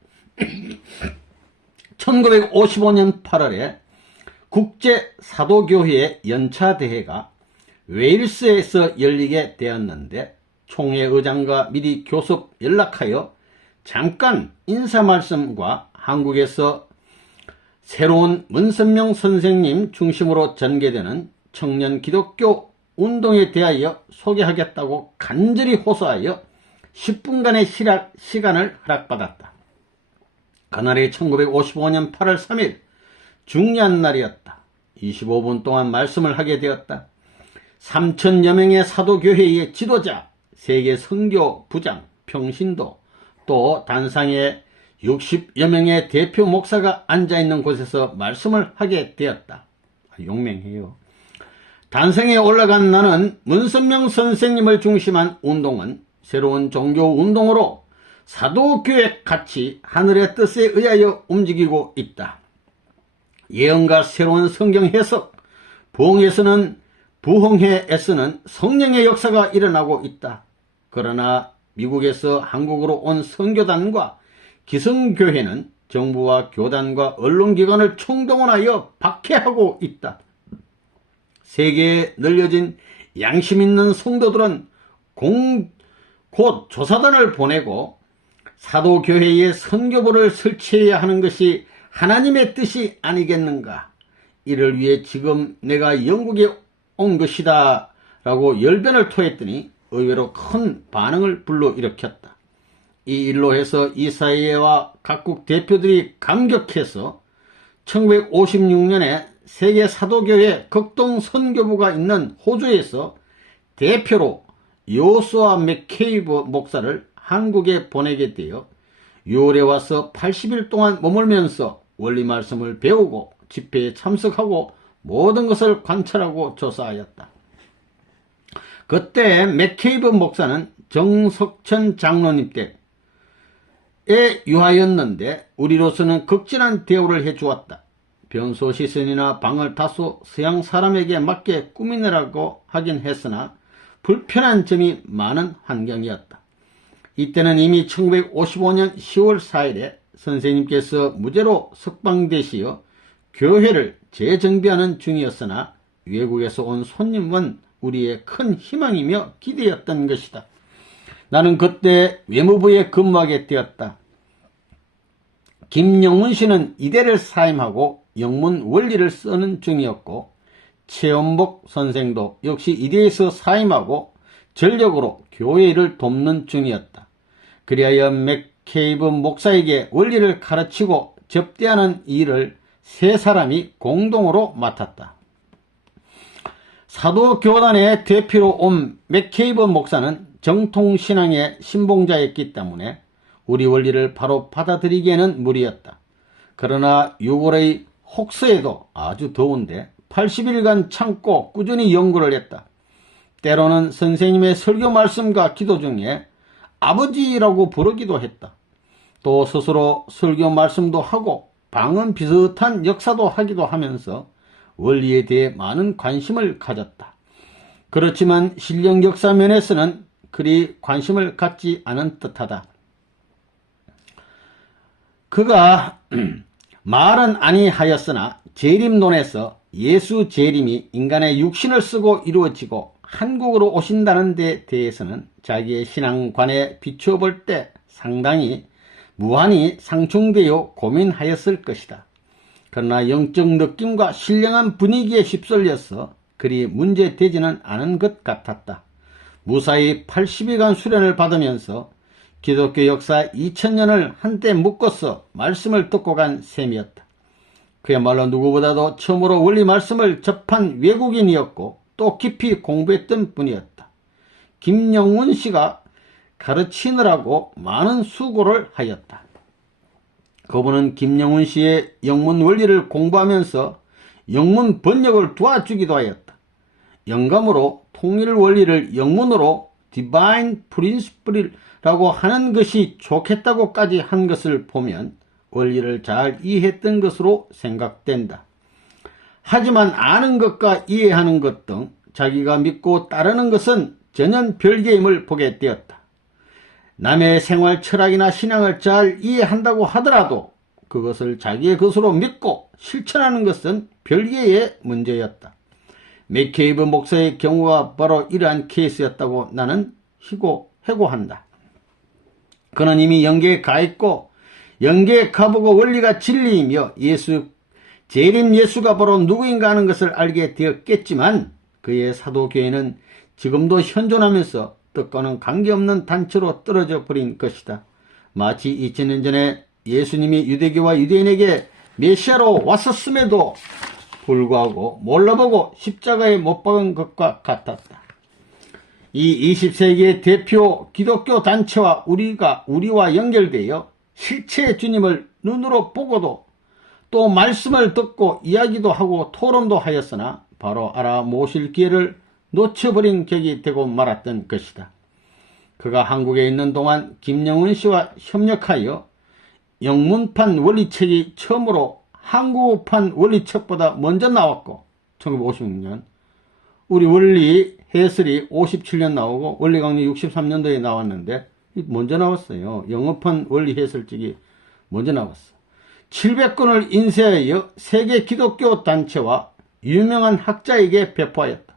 1955년 8월에 국제사도교회의 연차대회가 웨일스에서 열리게 되었는데 총회 의장과 미리 교섭 연락하여 잠깐 인사말씀과 한국에서 새로운 문선명 선생님 중심으로 전개되는 청년 기독교 운동에 대하여 소개하겠다고 간절히 호소하여 10분간의 시간을 허락받았다. 그날이 1955년 8월 3일 중요한 날이었다. 25분 동안 말씀을 하게 되었다. 3,000여 명의 사도교회의 지도자, 세계 선교 부장, 평신도, 또 단상에 60여 명의 대표 목사가 앉아있는 곳에서 말씀을 하게 되었다. 용맹해요. 단상에 올라간 나는 문선명 선생님을 중심한 운동은 새로운 종교 운동으로 사도교회 같이 하늘의 뜻에 의하여 움직이고 있다. 예언과 새로운 성경 해석, 부흥회에 애쓰는 성령의 역사가 일어나고 있다. 그러나 미국에서 한국으로 온 선교단과 기성교회는 정부와 교단과 언론기관을 총동원하여 박해하고 있다. 세계에 널려진 양심 있는 성도들은 곧 조사단을 보내고 사도교회의 선교부를 설치해야 하는 것이 하나님의 뜻이 아니겠는가. 이를 위해 지금 내가 영국에 온 것이다 라고 열변을 토했더니 의외로 큰 반응을 불러일으켰다. 이 일로 해서 이사회와 각국 대표들이 감격해서 1956년에 세계 사도교회 극동 선교부가 있는 호주에서 대표로 요수아 맥케이브 목사를 한국에 보내게 되어 6월에 와서 80일 동안 머물면서 원리 말씀을 배우고 집회에 참석하고 모든 것을 관찰하고 조사하였다. 그때 맥케이브 목사는 정석천 장로님 때에 유하였는데 우리로서는 극진한 대우를 해주었다. 변소 시선이나 방을 다소 서양 사람에게 맞게 꾸미느라고 하긴 했으나 불편한 점이 많은 환경이었다. 이때는 이미 1955년 10월 4일에 선생님께서 무죄로 석방되시어 교회를 재정비하는 중이었으나 외국에서 온 손님은 우리의 큰 희망이며 기대였던 것이다. 나는 그때 외무부에 근무하게 되었다. 김영문 씨는 이대를 사임하고 영문 원리를 쓰는 중이었고 최원복 선생도 역시 이대에서 사임하고 전력으로 교회 일을 돕는 중이었다. 그리하여 맥케이브 목사에게 원리를 가르치고 접대하는 일을 세 사람이 공동으로 맡았다. 사도교단의 대표로 온 맥케이브 목사는 정통신앙의 신봉자였기 때문에 우리 원리를 바로 받아들이기에는 무리였다. 그러나 6월의 혹서에도 아주 더운데 80일간 참고 꾸준히 연구를 했다. 때로는 선생님의 설교 말씀과 기도 중에 아버지라고 부르기도 했다. 또 스스로 설교 말씀도 하고 방언 비슷한 역사도 하기도 하면서 원리에 대해 많은 관심을 가졌다. 그렇지만 신령 역사 면에서는 그리 관심을 갖지 않은 듯하다. 그가 말은 아니하였으나 재림론에서 예수 재림이 인간의 육신을 쓰고 이루어지고 한국으로 오신다는 데 대해서는 자기의 신앙관에 비춰볼 때 상당히 무한히 상충되어 고민하였을 것이다. 그러나 영적 느낌과 신령한 분위기에 휩쓸려서 그리 문제되지는 않은 것 같았다. 무사히 80일간 수련을 받으면서 기독교 역사 2000년을 한때 묶어서 말씀을 듣고 간 셈이었다. 그야말로 누구보다도 처음으로 원리 말씀을 접한 외국인이었고 또 깊이 공부했던 분이었다. 김영문 씨가 가르치느라고 많은 수고를 하였다. 그분은 김영문 씨의 영문 원리를 공부하면서 영문 번역을 도와주기도 하였다. 영감으로 통일 원리를 영문으로 Divine Principle이라고 하는 것이 좋겠다고까지 한 것을 보면 원리를 잘 이해했던 것으로 생각된다. 하지만 아는 것과 이해하는 것 등 자기가 믿고 따르는 것은 전혀 별개임을 보게 되었다. 남의 생활 철학이나 신앙을 잘 이해한다고 하더라도 그것을 자기의 것으로 믿고 실천하는 것은 별개의 문제였다. 맥케이브 목사의 경우가 바로 이러한 케이스였다고 나는 해고한다. 그는 이미 영계에 가 있고 영계에 가보고 원리가 진리이며 재림 예수가 바로 누구인가 하는 것을 알게 되었겠지만 그의 사도교회는 지금도 현존하면서 뜻과는 관계없는 단체로 떨어져 버린 것이다. 마치 2000년 전에 예수님이 유대교와 유대인에게 메시아로 왔었음에도 불구하고 몰라보고 십자가에 못 박은 것과 같았다. 이 20세기의 대표 기독교 단체와 우리와 연결되어 실체의 주님을 눈으로 보고도 또 말씀을 듣고 이야기도 하고 토론도 하였으나 바로 알아 모실 기회를 놓쳐버린 격이 되고 말았던 것이다. 그가 한국에 있는 동안 김영훈 씨와 협력하여 영문판 원리책이 처음으로 한국어판 원리책보다 먼저 나왔고 1956년 우리 원리 해설이 57년 나오고 원리 강의 63년도에 나왔는데 먼저 나왔어요. 영어판 원리 해설책이 먼저 나왔어. 700권을 인쇄하여 세계 기독교 단체와 유명한 학자에게 배포하였다.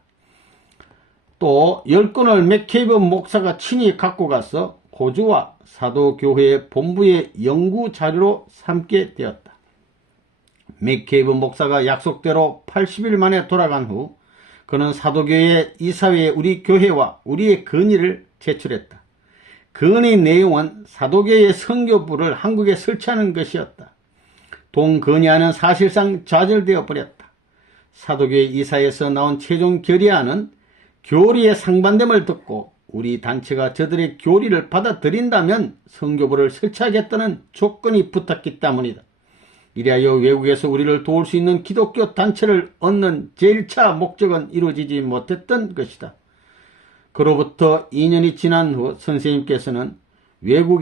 또 10권을 맥케이브 목사가 친히 갖고 가서 호주와 사도교회 본부의 연구 자료로 삼게 되었다. 맥케이브 목사가 약속대로 80일 만에 돌아간 후 그는 사도교회 이사회에 우리 교회와 우리의 건의를 제출했다. 건의 내용은 사도교회 선교부를 한국에 설치하는 것이었다. 동건의안은 사실상 좌절되어 버렸다. 사도교회 이사회에서 나온 최종 결의안은 교리의 상반됨을 듣고 우리 단체가 저들의 교리를 받아들인다면 선교부를 설치하겠다는 조건이 붙었기 때문이다. 이리하여 외국에서 우리를 도울 수 있는 기독교 단체를 얻는 제1차 목적은 이루어지지 못했던 것이다. 그로부터 2년이 지난 후 선생님께서는 외국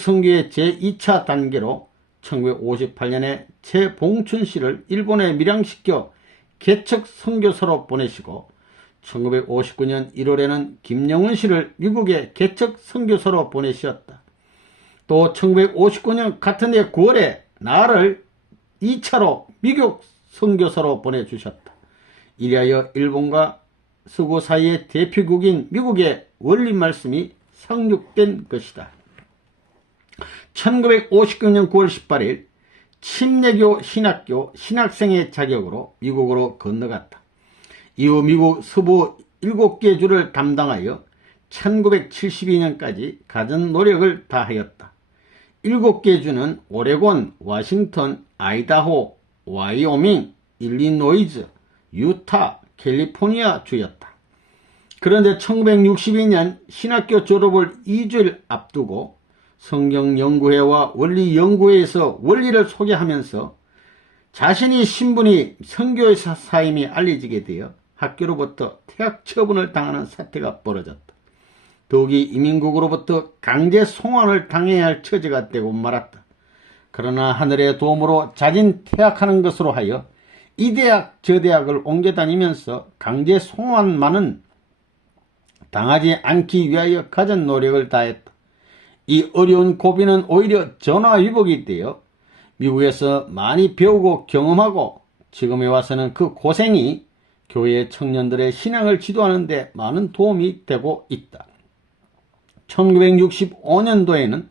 선교의 제2차 단계로 1958년에 최봉춘 씨를 일본에 밀양시켜 개척 선교사로 보내시고 1959년 1월에는 김영훈 씨를 미국에 개척 선교사로 보내셨다. 또 1959년 같은 해 9월에 나를 2차로 미국 선교사로 보내주셨다. 이리하여 일본과 서구 사이의 대표국인 미국의 원리 말씀이 상륙된 것이다. 1959년 9월 18일 침례교 신학교 신학생의 자격으로 미국으로 건너갔다. 이후 미국 서부 7개 주를 담당하여 1972년까지 갖은 노력을 다하였다. 7개 주는 오레곤, 워싱턴, 아이다호, 와이오밍, 일리노이즈, 유타, 캘리포니아 주였다. 그런데 1962년 신학교 졸업을 2주일 앞두고 성경연구회와 원리연구회에서 원리를 소개하면서 자신이 신분이 선교사임이 알려지게 되어 학교로부터 퇴학 처분을 당하는 사태가 벌어졌다. 더욱이 이민국으로부터 강제 송환을 당해야 할 처지가 되고 말았다. 그러나 하늘의 도움으로 자진 퇴학하는 것으로 하여 이 대학 저 대학을 옮겨 다니면서 강제 송환만은 당하지 않기 위하여 가진 노력을 다했다. 이 어려운 고비는 오히려 전화위복이 되어 미국에서 많이 배우고 경험하고 지금에 와서는 그 고생이 교회 청년들의 신앙을 지도하는 데 많은 도움이 되고 있다. 1965년도에는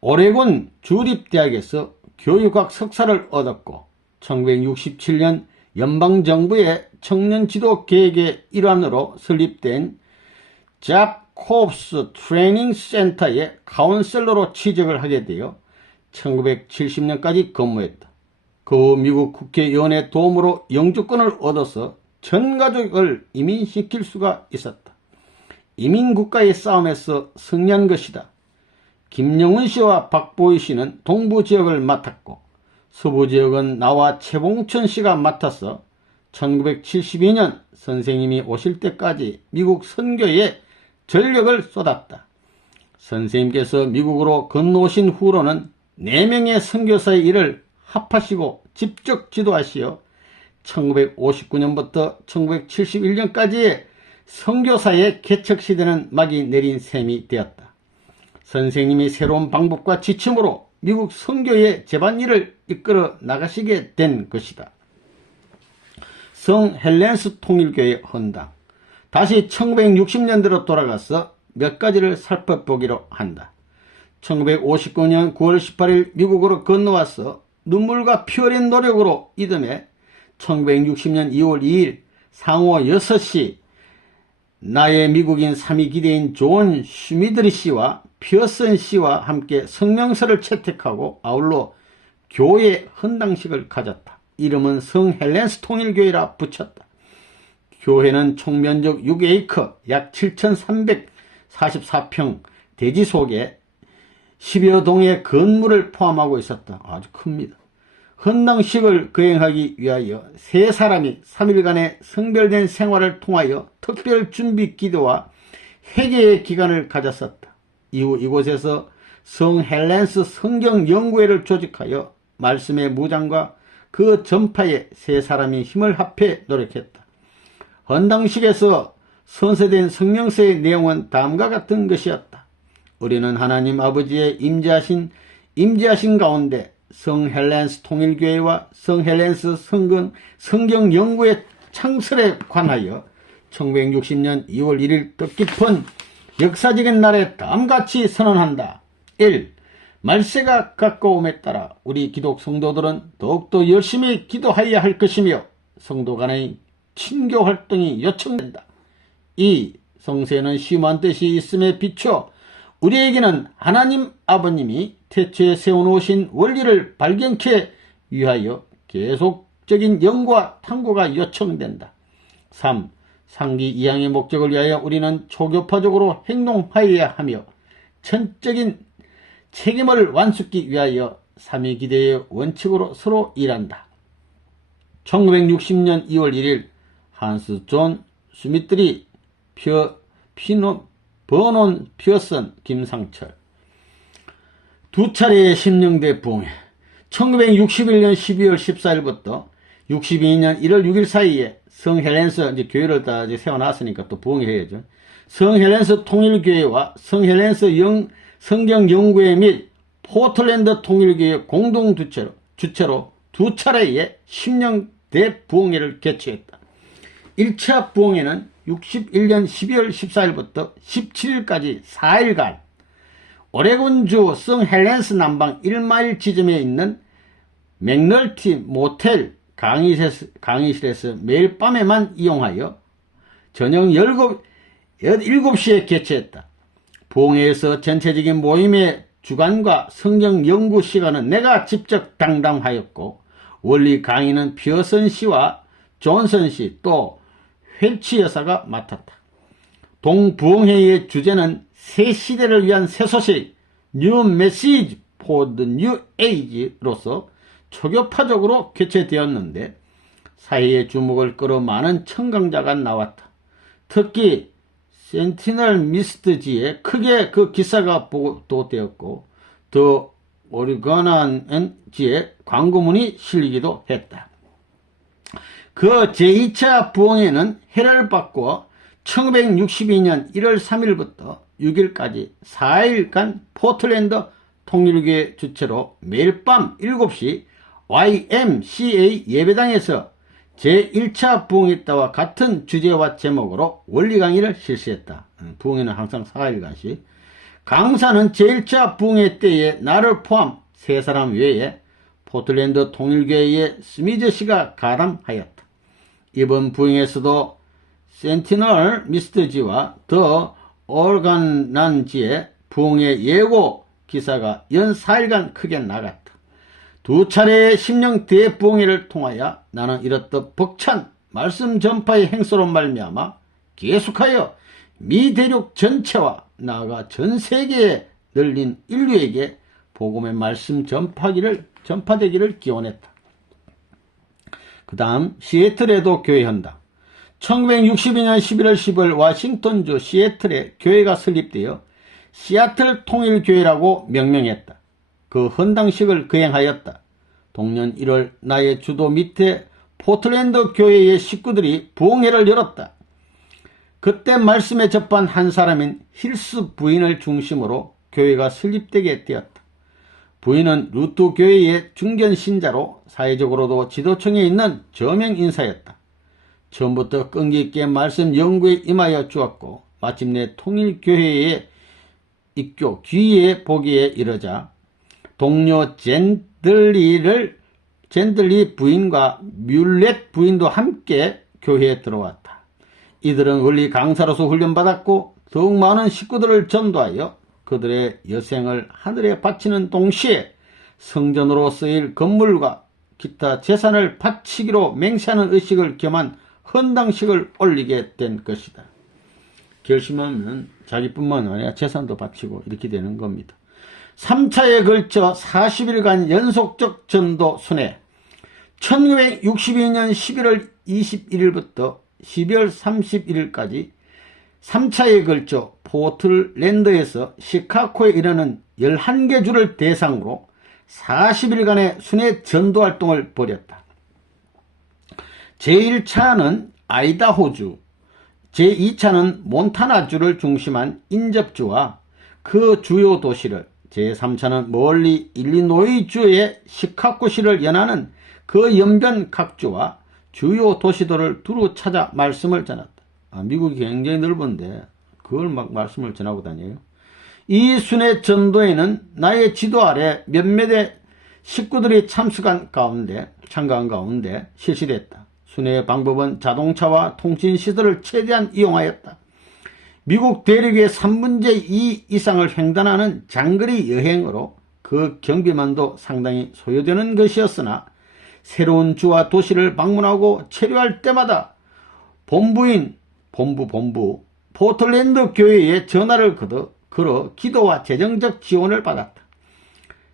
오레곤 주립대학에서 교육학 석사를 얻었고 1967년 연방정부의 청년지도 계획의 일환으로 설립된 잡코프스 트레이닝 센터의 카운셀러로 취직을 하게 되어 1970년까지 근무했다. 그 후 미국 국회의원의 도움으로 영주권을 얻어서 전 가족을 이민시킬 수가 있었다. 이민국가의 싸움에서 승리한 것이다. 김영훈 씨와 박보희 씨는 동부 지역을 맡았고 서부 지역은 나와 최봉천 씨가 맡아서 1972년 선생님이 오실 때까지 미국 선교에 전력을 쏟았다. 선생님께서 미국으로 건너오신 후로는 4명의 선교사의 일을 합하시고 직접 지도하시어 1959년부터 1971년까지의 선교사의 개척시대는 막이 내린 셈이 되었다. 선생님이 새로운 방법과 지침으로 미국 선교의 재반일을 이끌어 나가시게 된 것이다. 성 헬렌스 통일교회 헌당. 다시 1960년대로 돌아가서 몇 가지를 살펴보기로 한다. 1959년 9월 18일 미국으로 건너와서 눈물과 피 흘린 노력으로 이듬해 1960년 2월 2일 상호 6시 나의 미국인 3위 기대인 존 슈미드리 씨와 피어슨 씨와 함께 성명서를 채택하고 아울러 교회 헌당식을 가졌다. 이름은 성 헬렌스 통일교회라 붙였다. 교회는 총면적 6에이커 약 7,344평 대지 속에 10여 동의 건물을 포함하고 있었다. 아주 큽니다. 헌당식을 거행하기 위하여 세 사람이 3일간의 성별된 생활을 통하여 특별 준비 기도와 회개의 기간을 가졌었다. 이후 이곳에서 성헬렌스 성경연구회를 조직하여 말씀의 무장과 그 전파에 세 사람이 힘을 합해 노력했다. 헌당식에서 선서된 성명서의 내용은 다음과 같은 것이었다. 우리는 하나님 아버지의 임재하신 가운데 성헬렌스 통일교회와 성헬렌스 성경연구회 창설에 관하여 1960년 2월 1일 뜻깊은 역사적인 날에 다음같이 선언한다. 1. 말세가 가까움에 따라 우리 기독 성도들은 더욱더 열심히 기도하여야 할 것이며 성도 간의 친교 활동이 요청된다. 2. 성세는 심한 뜻이 있음에 비춰 우리에게는 하나님 아버님이 태초에 세워놓으신 원리를 발견케 위하여 계속적인 연구와 탐구가 요청된다. 3. 상기 이양의 목적을 위하여 우리는 초교파적으로 행동하여야 하며 전적인 책임을 완수하기 위하여 삼위기대의 원칙으로 서로 일한다. 1960년 2월 1일 한스 존 스미트리 버논 피어슨 김상철 두 차례의 심령대 부흥회 1961년 12월 14일부터 62년 1월 6일 사이에 성헬렌스 이제 교회를 다 이제 세워놨으니까 또 부흥해야죠. 성헬렌스 통일교회와 성헬렌스 성경연구회 및 포틀랜드 통일교회 공동 주체로 두 차례의 심령대 부흥회를 개최했다. 1차 부흥회는 61년 12월 14일부터 17일까지 4일간 오레곤주 성헬렌스 남방 1마일 지점에 있는 맥널티 모텔 강의실에서 매일 밤에만 이용하여 저녁 7시에 개최했다. 부흥회에서 전체적인 모임의 주관과 성경 연구 시간은 내가 직접 담당하였고 원리 강의는 피어슨 씨와 존슨 씨 또 웰치 여사가 맡았다. 동부흥회의 주제는 새 시대를 위한 새 소식 New Message for the New Age로서 초교파적으로 개최되었는데 사회의 주목을 끌어 많은 청강자가 나왔다. 특히 센티널 미스트지에 크게 그 기사가 보도되었고 더 오리건한지에 광고문이 실리기도 했다. 그 제2차 부흥회는 해를 바꾸어 1962년 1월 3일부터 6일까지 4일간 포틀랜드 통일교회 주체로 매일 밤 7시 YMCA 예배당에서 제1차 부흥회 때와 같은 주제와 제목으로 원리 강의를 실시했다. 부흥회는 항상 4일간씩. 강사는 제1차 부흥회 때에 나를 포함 3사람 외에 포틀랜드 통일교회의 스미즈 씨가 가담하였다. 이번 부흥회에서도 센티널 미스트지와 더 오르간난지의 부흥회 예고 기사가 연 4일간 크게 나갔다. 두 차례의 심령 대부흥회를 통하여 나는 이렇듯 벅찬 말씀 전파의 행소로 말미암아 계속하여 미 대륙 전체와 나아가 전 세계에 널린 인류에게 복음의 말씀 전파되기를 기원했다. 그 다음 시애틀에도 교회 헌당. 1962년 11월 10일 워싱턴주 시애틀에 교회가 설립되어 시애틀 통일교회라고 명명했다. 그 헌당식을 거행하였다. 동년 1월 나의 주도 밑에 포틀랜드 교회의 식구들이 부흥회를 열었다. 그때 말씀에 접한 한 사람인 힐스 부인을 중심으로 교회가 설립되게 되었다. 부인은 루트 교회의 중견 신자로 사회적으로도 지도층에 있는 저명 인사였다. 처음부터 끈기 있게 말씀 연구에 임하여 주었고 마침내 통일교회의 입교 귀에 보기에 이르자 동료 젠들리 부인과 뮬렛 부인도 함께 교회에 들어왔다. 이들은 원리 강사로서 훈련받았고 더욱 많은 식구들을 전도하여 그들의 여생을 하늘에 바치는 동시에 성전으로 쓰일 건물과 기타 재산을 바치기로 맹세하는 의식을 겸한 헌당식을 올리게 된 것이다. 결심하면 자기뿐만 아니라 재산도 바치고 이렇게 되는 겁니다. 3차에 걸쳐 40일간 연속적 전도 순회 1962년 11월 21일부터 12월 31일까지 3차에 걸쳐 포틀랜드에서 시카고에 이르는 11개 주를 대상으로 40일간의 순회 전도 활동을 벌였다. 제1차는 아이다호주, 제2차는 몬타나주를 중심한 인접주와 그 주요 도시를, 제3차는 멀리 일리노이주의 시카고시를 연하는 그 연변 각주와 주요 도시들을 두루 찾아 말씀을 전했다. 미국이 굉장히 넓은데 그걸 막 말씀을 전하고 다녀요. 이 순회 전도에는 나의 지도 아래 몇몇의 식구들이 참가한 가운데 실시됐다. 순회의 방법은 자동차와 통신시설을 최대한 이용하였다. 미국 대륙의 3분의 2 이상을 횡단하는 장거리 여행으로 그 경비만도 상당히 소요되는 것이었으나 새로운 주와 도시를 방문하고 체류할 때마다 본부 포틀랜드 교회에 전화를 걸어 기도와 재정적 지원을 받았다.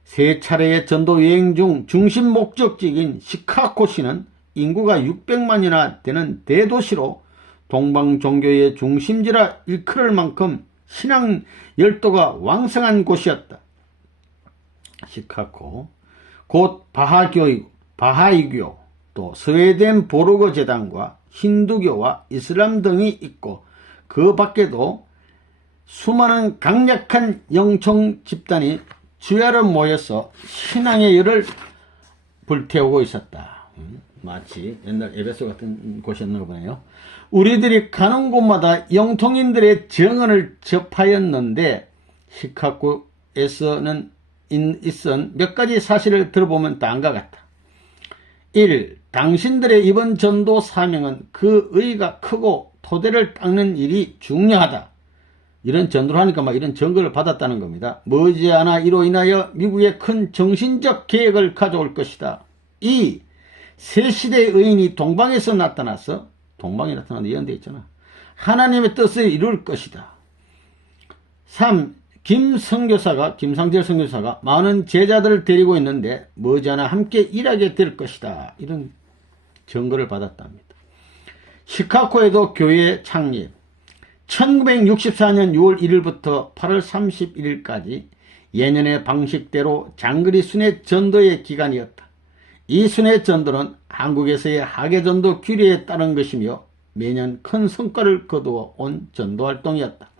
세 차례의 전도 여행 중 중심 목적지인 시카고시는 인구가 600만이나 되는 대도시로 동방 종교의 중심지라 일컬을 만큼 신앙 열도가 왕성한 곳이었다. 시카고, 곧 바하이교, 또 스웨덴 보르거 재단과 힌두교와 이슬람 등이 있고 그 밖에도 수많은 강력한 영청 집단이 주야로 모여서 신앙의 열을 불태우고 있었다. 마치 옛날 에베소 같은 곳이었나 보네요. 우리들이 가는 곳마다 영통인들의 증언을 접하였는데 시카고에서는 있은 몇 가지 사실을 들어보면 다음과 같다. 1. 당신들의 이번 전도 사명은 그 의의가 크고 토대를 닦는 일이 중요하다. 이런 전도를 하니까 막 이런 증거를 받았다는 겁니다. 머지않아 이로 인하여 미국에 큰 정신적 계획을 가져올 것이다. 2. 새 시대의 의인이 동방에서 나타나서, 동방에 나타나는 예언되어 있잖아, 하나님의 뜻을 이룰 것이다. 3. 김상철 선교사가 많은 제자들을 데리고 있는데 머지않아 함께 일하게 될 것이다. 이런 증거를 받았답니다. 시카고에도 교회 창립. 1964년 6월 1일부터 8월 31일까지 예년의 방식대로 장거리 순회 전도의 기간이었다. 이 순회 전도는 한국에서의 하계전도 규례에 따른 것이며 매년 큰 성과를 거두어 온 전도활동이었다.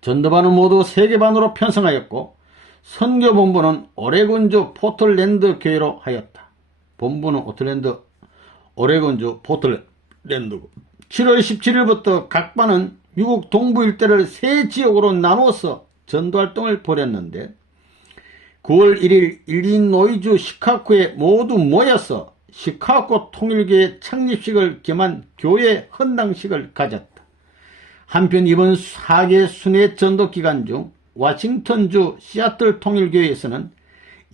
전도반은 모두 3개 반으로 편성하였고 선교본부는 오레곤주 포틀랜드 교회로 하였다. 본부는 오레곤주 포틀랜드고 7월 17일부터 각 반은 미국 동부 일대를 3지역으로 나누어서 전도활동을 벌였는데 9월 1일 일리노이주 시카고에 모두 모여서 시카고 통일교회 창립식을 겸한 교회 헌당식을 가졌다. 한편 이번 4개 순회 전도 기간 중 워싱턴주 시애틀 통일교회에서는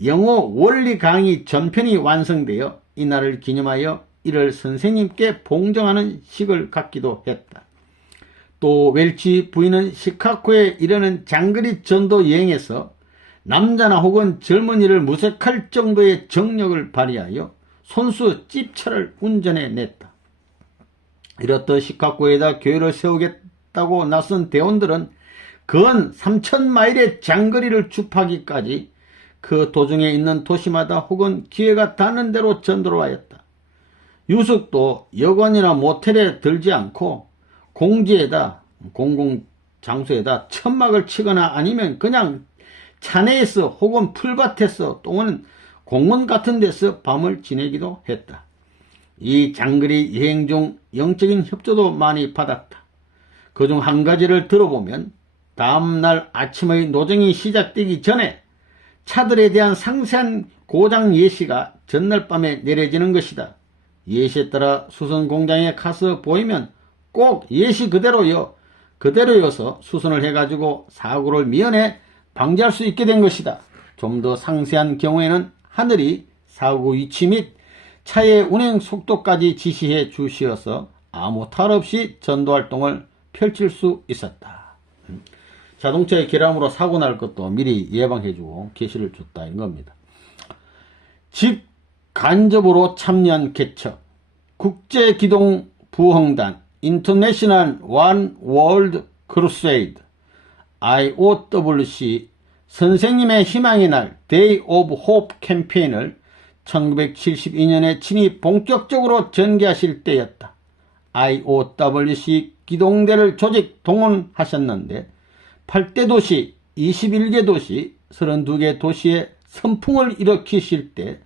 영어 원리 강의 전편이 완성되어 이날을 기념하여 이를 선생님께 봉정하는 식을 갖기도 했다. 또 웰치 부인은 시카고에 이르는 장거리 전도 여행에서 남자나 혹은 젊은이를 무색할 정도의 정력을 발휘하여 손수 찝차를 운전해냈다. 이렇듯 시카고에다 교회를 세우겠다고 나선 대원들은 근 3,000마일의 장거리를 주파기까지 그 도중에 있는 도시마다 혹은 기회가 닿는 대로 전도를 하였다. 유숙도 여관이나 모텔에 들지 않고 공지에다, 공공장소에다 천막을 치거나 아니면 그냥 차내에서 혹은 풀밭에서 또는 공원 같은 데서 밤을 지내기도 했다. 이 장거리 여행 중 영적인 협조도 많이 받았다. 그중 한 가지를 들어보면 다음날 아침의 노정이 시작되기 전에 차들에 대한 상세한 고장 예시가 전날 밤에 내려지는 것이다. 예시에 따라 수선 공장에 가서 보이면 꼭 예시 그대로여서 수선을 해가지고 사고를 미연에 방지할 수 있게 된 것이다. 좀 더 상세한 경우에는 하늘이 사고 위치 및 차의 운행 속도까지 지시해 주시어서 아무 탈 없이 전도활동을 펼칠 수 있었다. 자동차의 결함으로 사고 날 것도 미리 예방해주고 계시를 줬다 인 겁니다. 즉 간접으로 참여한 개척 국제기동부흥단 International One World Crusade IOWC 선생님의 희망의 날 Day of Hope 캠페인을 1972년에 친히 본격적으로 전개하실 때였다. IOWC 기동대를 조직 동원하셨는데 8대 도시, 21개 도시, 32개 도시에 선풍을 일으키실 때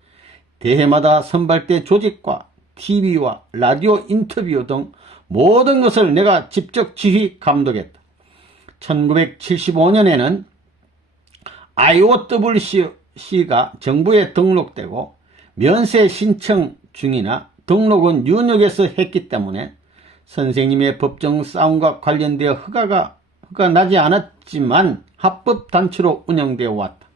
대회마다 선발대 조직과 TV와 라디오 인터뷰 등 모든 것을 내가 직접 지휘 감독했다. 1975년에는 IOWC가 정부에 등록되고 면세 신청 중이나 등록은 뉴욕에서 했기 때문에 선생님의 법정 싸움과 관련되어 허가가 나지 않았지만 합법단체로 운영되어 왔다.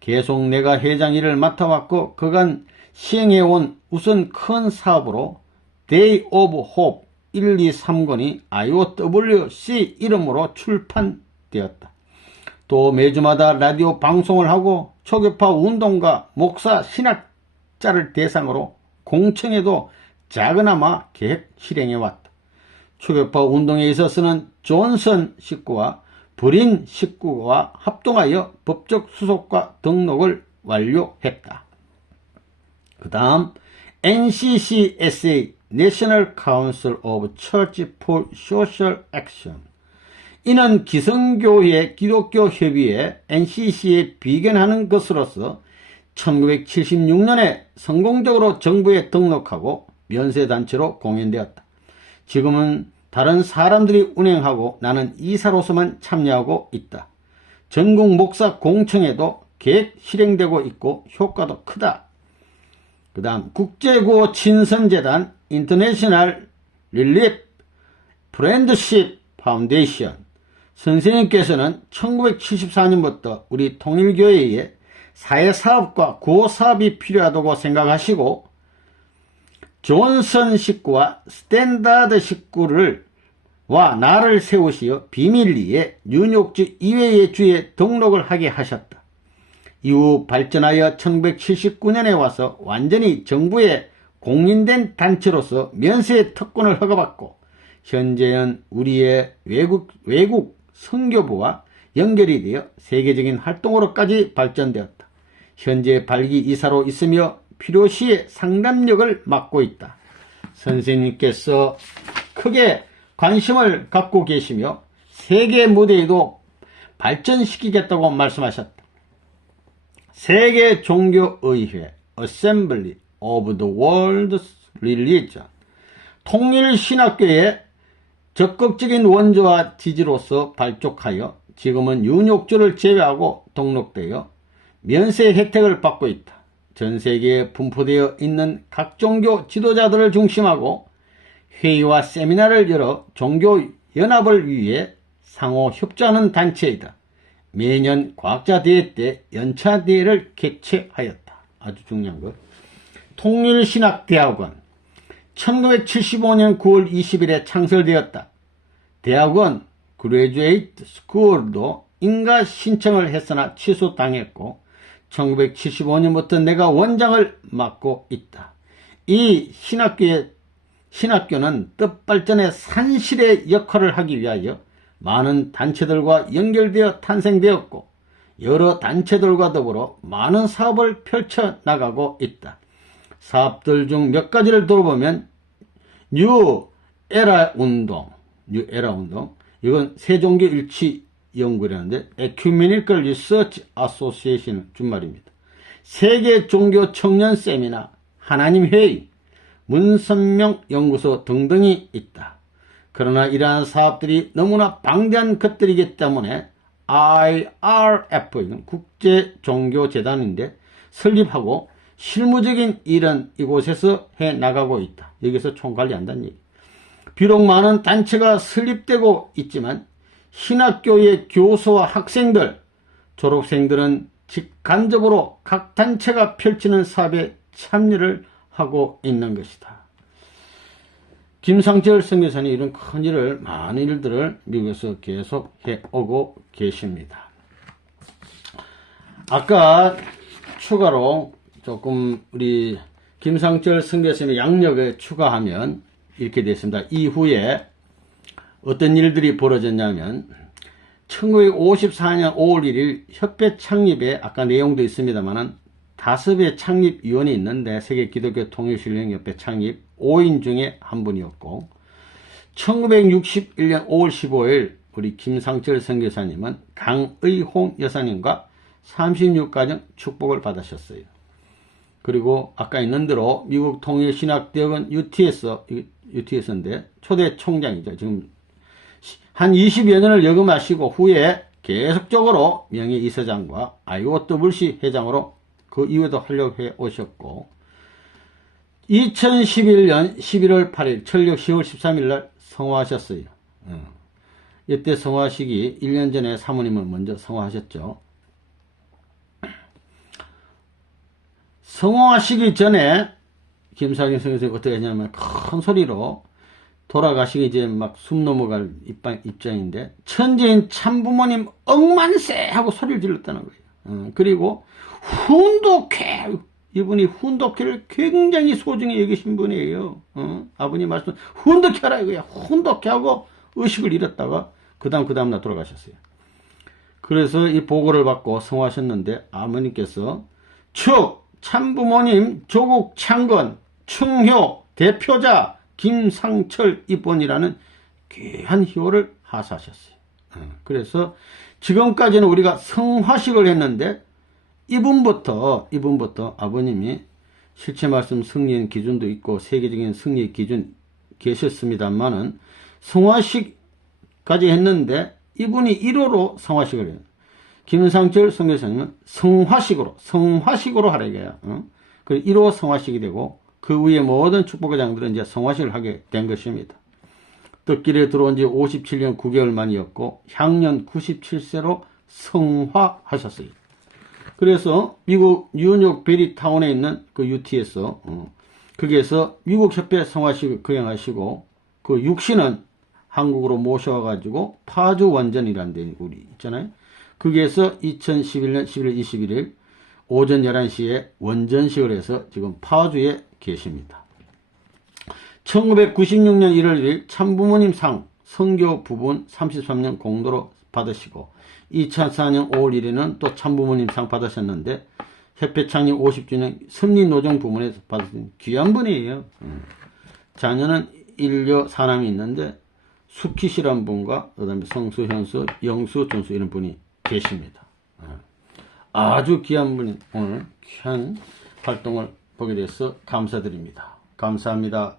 계속 내가 회장 일을 맡아왔고 그간 시행해온 우선 큰 사업으로 Day of Hope 1, 2, 3권이 IOWC 이름으로 출판되었다. 또 매주마다 라디오 방송을 하고 초교파 운동가, 목사, 신학자를 대상으로 공청회도 작은아마 계획 실행해왔다. 초교파 운동에 있어서는 존슨 식구와 브린 식구와 합동하여 법적 수속과 등록을 완료했다. 그 다음 NCCSA National Council of Church for Social Action 이는 기성교회 기독교협의회 NCC에 비견하는 것으로서 1976년에 성공적으로 정부에 등록하고 면세단체로 공인되었다. 지금은 다른 사람들이 운영하고 나는 이사로서만 참여하고 있다. 전국 목사 공청회도 계획 실행되고 있고 효과도 크다. 그 다음 국제구호 친선재단 인터내셔널 릴리프 프렌드십 파운데이션 선생님께서는 1974년부터 우리 통일교회에 사회사업과 구호사업이 필요하다고 생각하시고 존슨 식구와 스탠다드 식구와 나를 세우시어 비밀리에 뉴욕주 이외의 주에 등록을 하게 하셨다. 이후 발전하여 1979년에 와서 완전히 정부에 공인된 단체로서 면세 특권을 허가받고 현재는 우리의 외국 선교부와 연결이 되어 세계적인 활동으로까지 발전되었다. 현재 발기 이사로 있으며 필요시에 상담력을 맡고 있다. 선생님께서 크게 관심을 갖고 계시며 세계 무대에도 발전시키겠다고 말씀하셨다. 세계 종교의회 Assembly of the World Religion 통일신학교의 적극적인 원조와 지지로서 발족하여 지금은 뉴욕주를 제외하고 등록되어 면세 혜택을 받고 있다. 전 세계에 분포되어 있는 각 종교 지도자들을 중심하고 회의와 세미나를 열어 종교 연합을 위해 상호 협조하는 단체이다. 매년 과학자 대회 때 연차 대회를 개최하였다. 아주 중요한 것. 통일신학대학원 1975년 9월 20일에 창설되었다. 대학원 그레듀에이트 스쿨도 인가 신청을 했으나 취소당했고 1975년부터 내가 원장을 맡고 있다. 이 신학교는 뜻발전의 산실의 역할을 하기 위하여 많은 단체들과 연결되어 탄생되었고 여러 단체들과 더불어 많은 사업을 펼쳐나가고 있다. 사업들 중 몇 가지를 들어보면 뉴에라 운동, 이건 세종교일치 연구라는데 에큐메니컬 리서치 아소시에이션 준말입니다. 세계 종교 청년 세미나, 하나님 회의, 문선명 연구소 등등이 있다. 그러나 이러한 사업들이 너무나 방대한 것들이기 때문에 IRF, 이건 국제종교재단인데 설립하고 실무적인 일은 이곳에서 해나가고 있다. 여기서 총관리한다는 얘기. 비록 많은 단체가 설립되고 있지만 신학교의 교수와 학생들, 졸업생들은 직간접으로 각 단체가 펼치는 사업에 참여를 하고 있는 것이다. 김상철 선교사님 이런 큰 일을, 많은 일들을 미국에서 계속 해오고 계십니다. 아까 추가로 조금 우리 김상철 선교사님의 양력에 추가하면 이렇게 됐습니다. 이후에 어떤 일들이 벌어졌냐면 1954년 5월 1일 협회 창립에 아까 내용도 있습니다만은 5의 창립위원이 있는데 세계기독교통일신령협회 창립 5인 중에 한 분이었고 1961년 5월 15일 우리 김상철 선교사님은 강의홍 여사님과 36가정 축복을 받으셨어요. 그리고 아까 있는 대로 미국 통일신학대학원 UTS인데 초대 총장이죠. 지금 한 20여 년을 역임하시고 후에 계속적으로 명예이사장과 IOWC 회장으로 그 이후에도 활약해 오셨고 2011년 11월 8일 철력 10월 13일 날 성화하셨어요. 이때 성화식이 1년 전에 사모님을 먼저 성화하셨죠. 성화하시기 전에 김사경 선생님이 어떻게 했냐면 큰 소리로 돌아가시기 이제 막 숨 넘어갈 입장인데 천재인 참부모님 억만세 하고 소리를 질렀다는 거예요. 그리고 훈독회, 이분이 훈독회를 굉장히 소중히 여기신 분이에요. 아버님 말씀 훈독회라 이거야. 훈독회하고 의식을 잃었다가 그 다음날 돌아가셨어요. 그래서 이 보고를 받고 성화하셨는데 아버님께서 축 참부모님 조국 창건 충효 대표자 김상철 입본이라는 귀한 효를 하사하셨어요. 그래서 지금까지는 우리가 성화식을 했는데 이분부터 아버님이 실체 말씀 승리의 기준도 있고 세계적인 승리의 기준 계셨습니다만은 성화식까지 했는데 이분이 1호로 성화식을 해요. 김상철 선교사님은 성화식으로 하라 이거야. 그리고 1호 성화식이 되고 그 위에 모든 축복회장들은 이제 성화식을 하게 된 것입니다. 뜻길에 들어온 지 57년 9개월 만이었고 향년 97세로 성화하셨어요. 그래서 미국 뉴욕 베리타운에 있는 그 UTS 거기에서 미국 협회 성화식을 거행하시고 그 육신은 한국으로 모셔와가지고 파주 원전이라는 데 우리 있잖아요. 거기에서 2011년 11월 21일 오전 11시에 원전식을 해서 지금 파주에 계십니다. 1996년 1월 1일 참부모님 상 선교 부분 33년 공로로 받으시고 2004년 5월 1일에는 또 참부모님 상 받으셨는데 협회 창립 50주년 섭리노정 부문에서 받으신 귀한 분이에요. 자녀는 일녀 사남이 있는데 수키시란 분과 그 다음에 성수, 현수, 영수, 준수 이런 분이 계십니다. 아주 귀한 분이 오늘 귀한 활동을 보게 돼서 감사드립니다. 감사합니다.